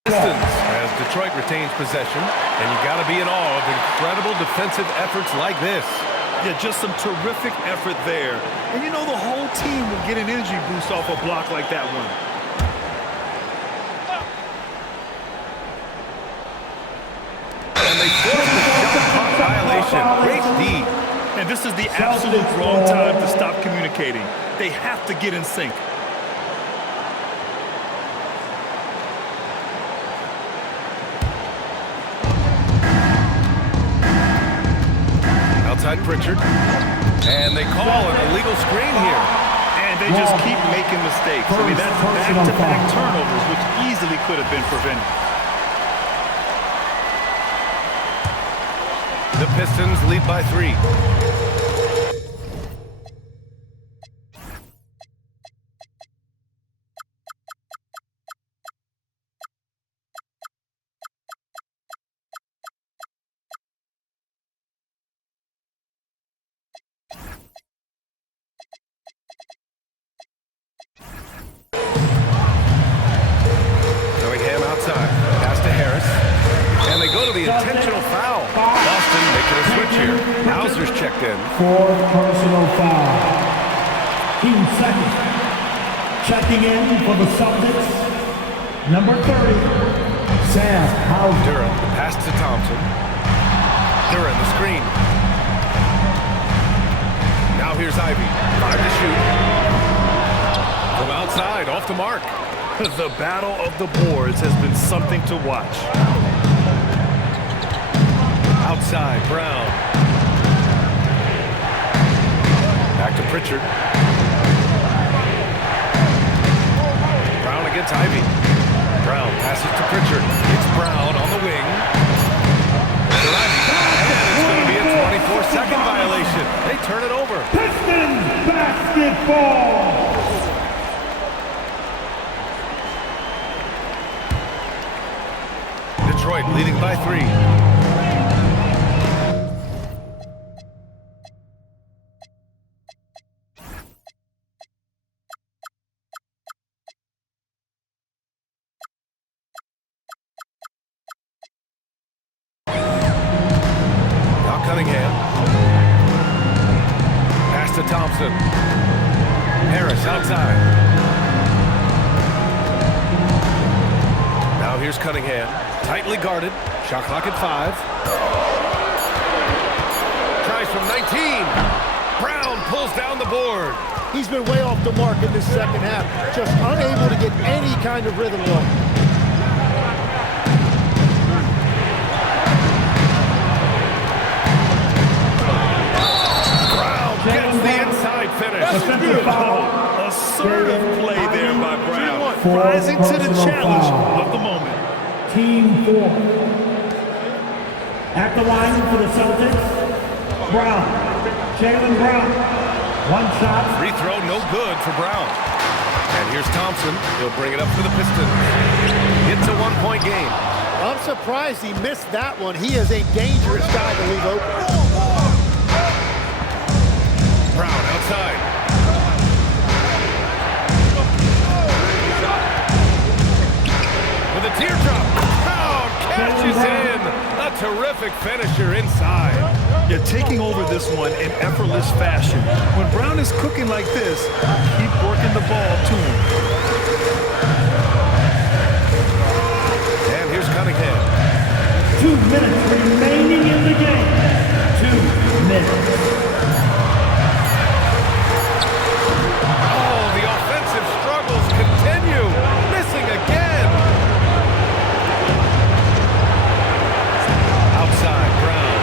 As Detroit retains possession, and you got to be in awe of incredible defensive efforts like this. Yeah, just some terrific effort there. And you know the whole team will get an energy boost off a block like that one. And they forced the shot clock violation. Great D. And this is the absolute wrong time to stop communicating. They have to get in sync. Outside Pritchard. And they call an illegal screen here. And they just keep making mistakes. I mean, that's back-to-back turnovers, which easily could have been prevented. The Pistons lead by 3. intentional foul. Boston making a switch here. Hauser's checked in. 4 personal foul. Team second. Checking in for the Celtics, number 30, Sam Hauser. Durant, the pass to Thompson. Durant, the screen. Now here's Ivy. 5 to shoot. From outside, off the mark. The battle of the boards has been something to watch. Outside, Brown. Back to Pritchard. Brown against Ivy. Brown passes to Pritchard. It's Brown on the wing. And it's going to be a 24-second violation. They turn it over. Pistons basketball. Detroit leading by 3. Cunningham. Pass to Thompson. Harris outside. Now here's Cunningham. Tightly guarded. Shot clock at 5. Tries from 19. Brown pulls down the board. He's been way off the mark in this second half. Just unable to get any kind of rhythm going. Gets the inside finish. Assertive play there by Brown. Rising to the challenge of the moment. Team 4. At the line for the Celtics, Brown. Jaylen Brown. 1 shot. Free throw, no good for Brown. And here's Thompson. He'll bring it up for the Pistons. It's a 1-point game. I'm surprised he missed that one. He is a dangerous guy to leave open. Brown outside. With a teardrop. Brown cashes in. A terrific finisher inside. You're taking over this one in effortless fashion. When Brown is cooking like this, keep working the ball to him. And here's Cunningham. 2 minutes remaining in the game. 2 minutes. Continue. Missing again. Outside, Brown.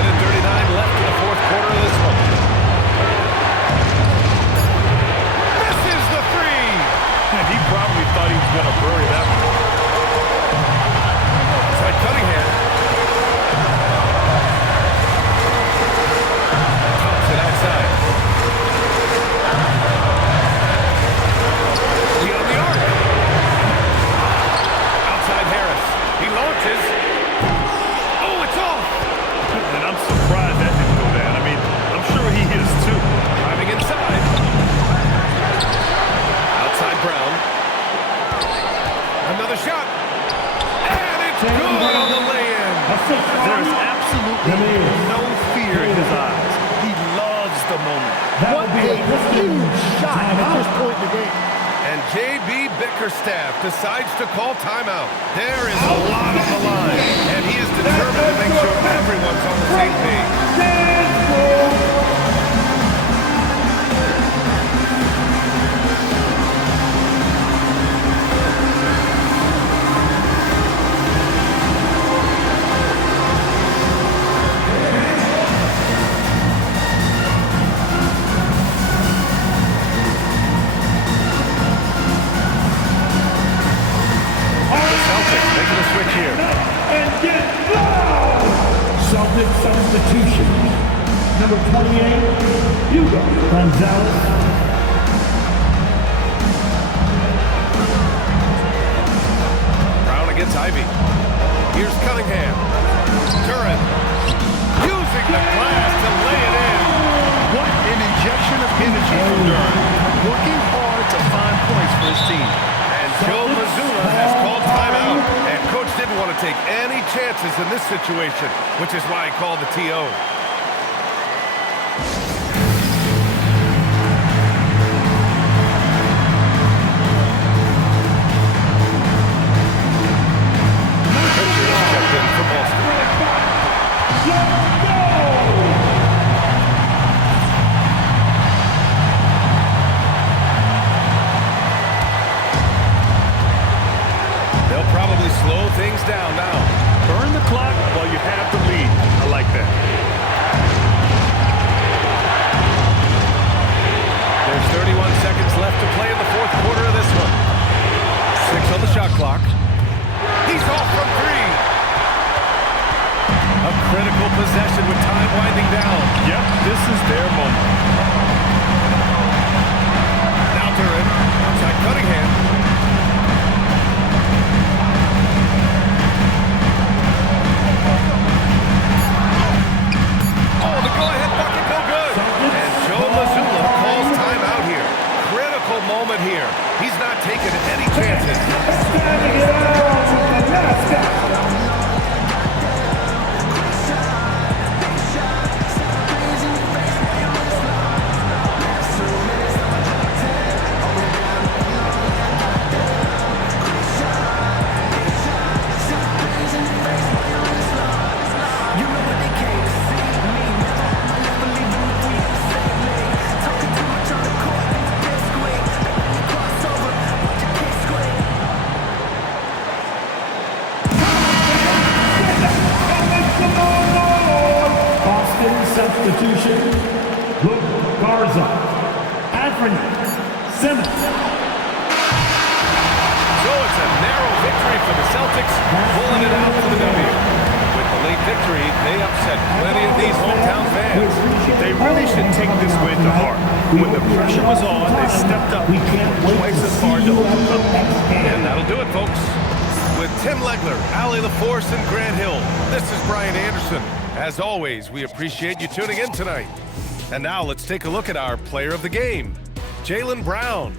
1:39 left in the 4th quarter of this one. Misses the 3. And he probably thought he was going to bury that one. Inside Cunningham. Thompson outside. There's absolutely no fear in his eyes. He loves the moment. What a huge shot at this point in the game. And J.B. Bickerstaff decides to call timeout. There is a lot on the line, and he is determined to make sure everyone's on the same page. Celtics substitution. Number 28, Hugo Gonzalez. Brown against Ivy. Here's Cunningham. Durant using the glass to lay it in. What an injection of energy from Durant. Working hard to find points for his team. And Joe Mazzulla didn't want to take any chances in this situation, which is why he called the TO. Checked in for Boston. They'll probably slow things down now. Burn the clock while you have the lead. I like that. There's 31 seconds left to play in the fourth quarter of this one. 6 on the shot clock. He's off from 3. A critical possession with time winding down. Yep, this is their moment. Now Duran, outside Cunningham. Oh, the go-ahead bucket, no good. And Joe Mazzulla calls timeout here. Critical moment here. He's not taking any chances. Standing it out with the last down. Substitution, Luke Garza, Anthony Simmons. So it's a narrow victory for the Celtics, pulling it out for the W. With the late victory, they upset plenty of these hometown fans. They really should take this win to heart. When the pressure was on, they stepped up twice as hard to overcome. And that'll do it, folks. With Tim Legler, Allie LaForce, and Grant Hill, this is Brian Anderson. As always, we appreciate you tuning in tonight. And now let's take a look at our player of the game, Jaylen Brown.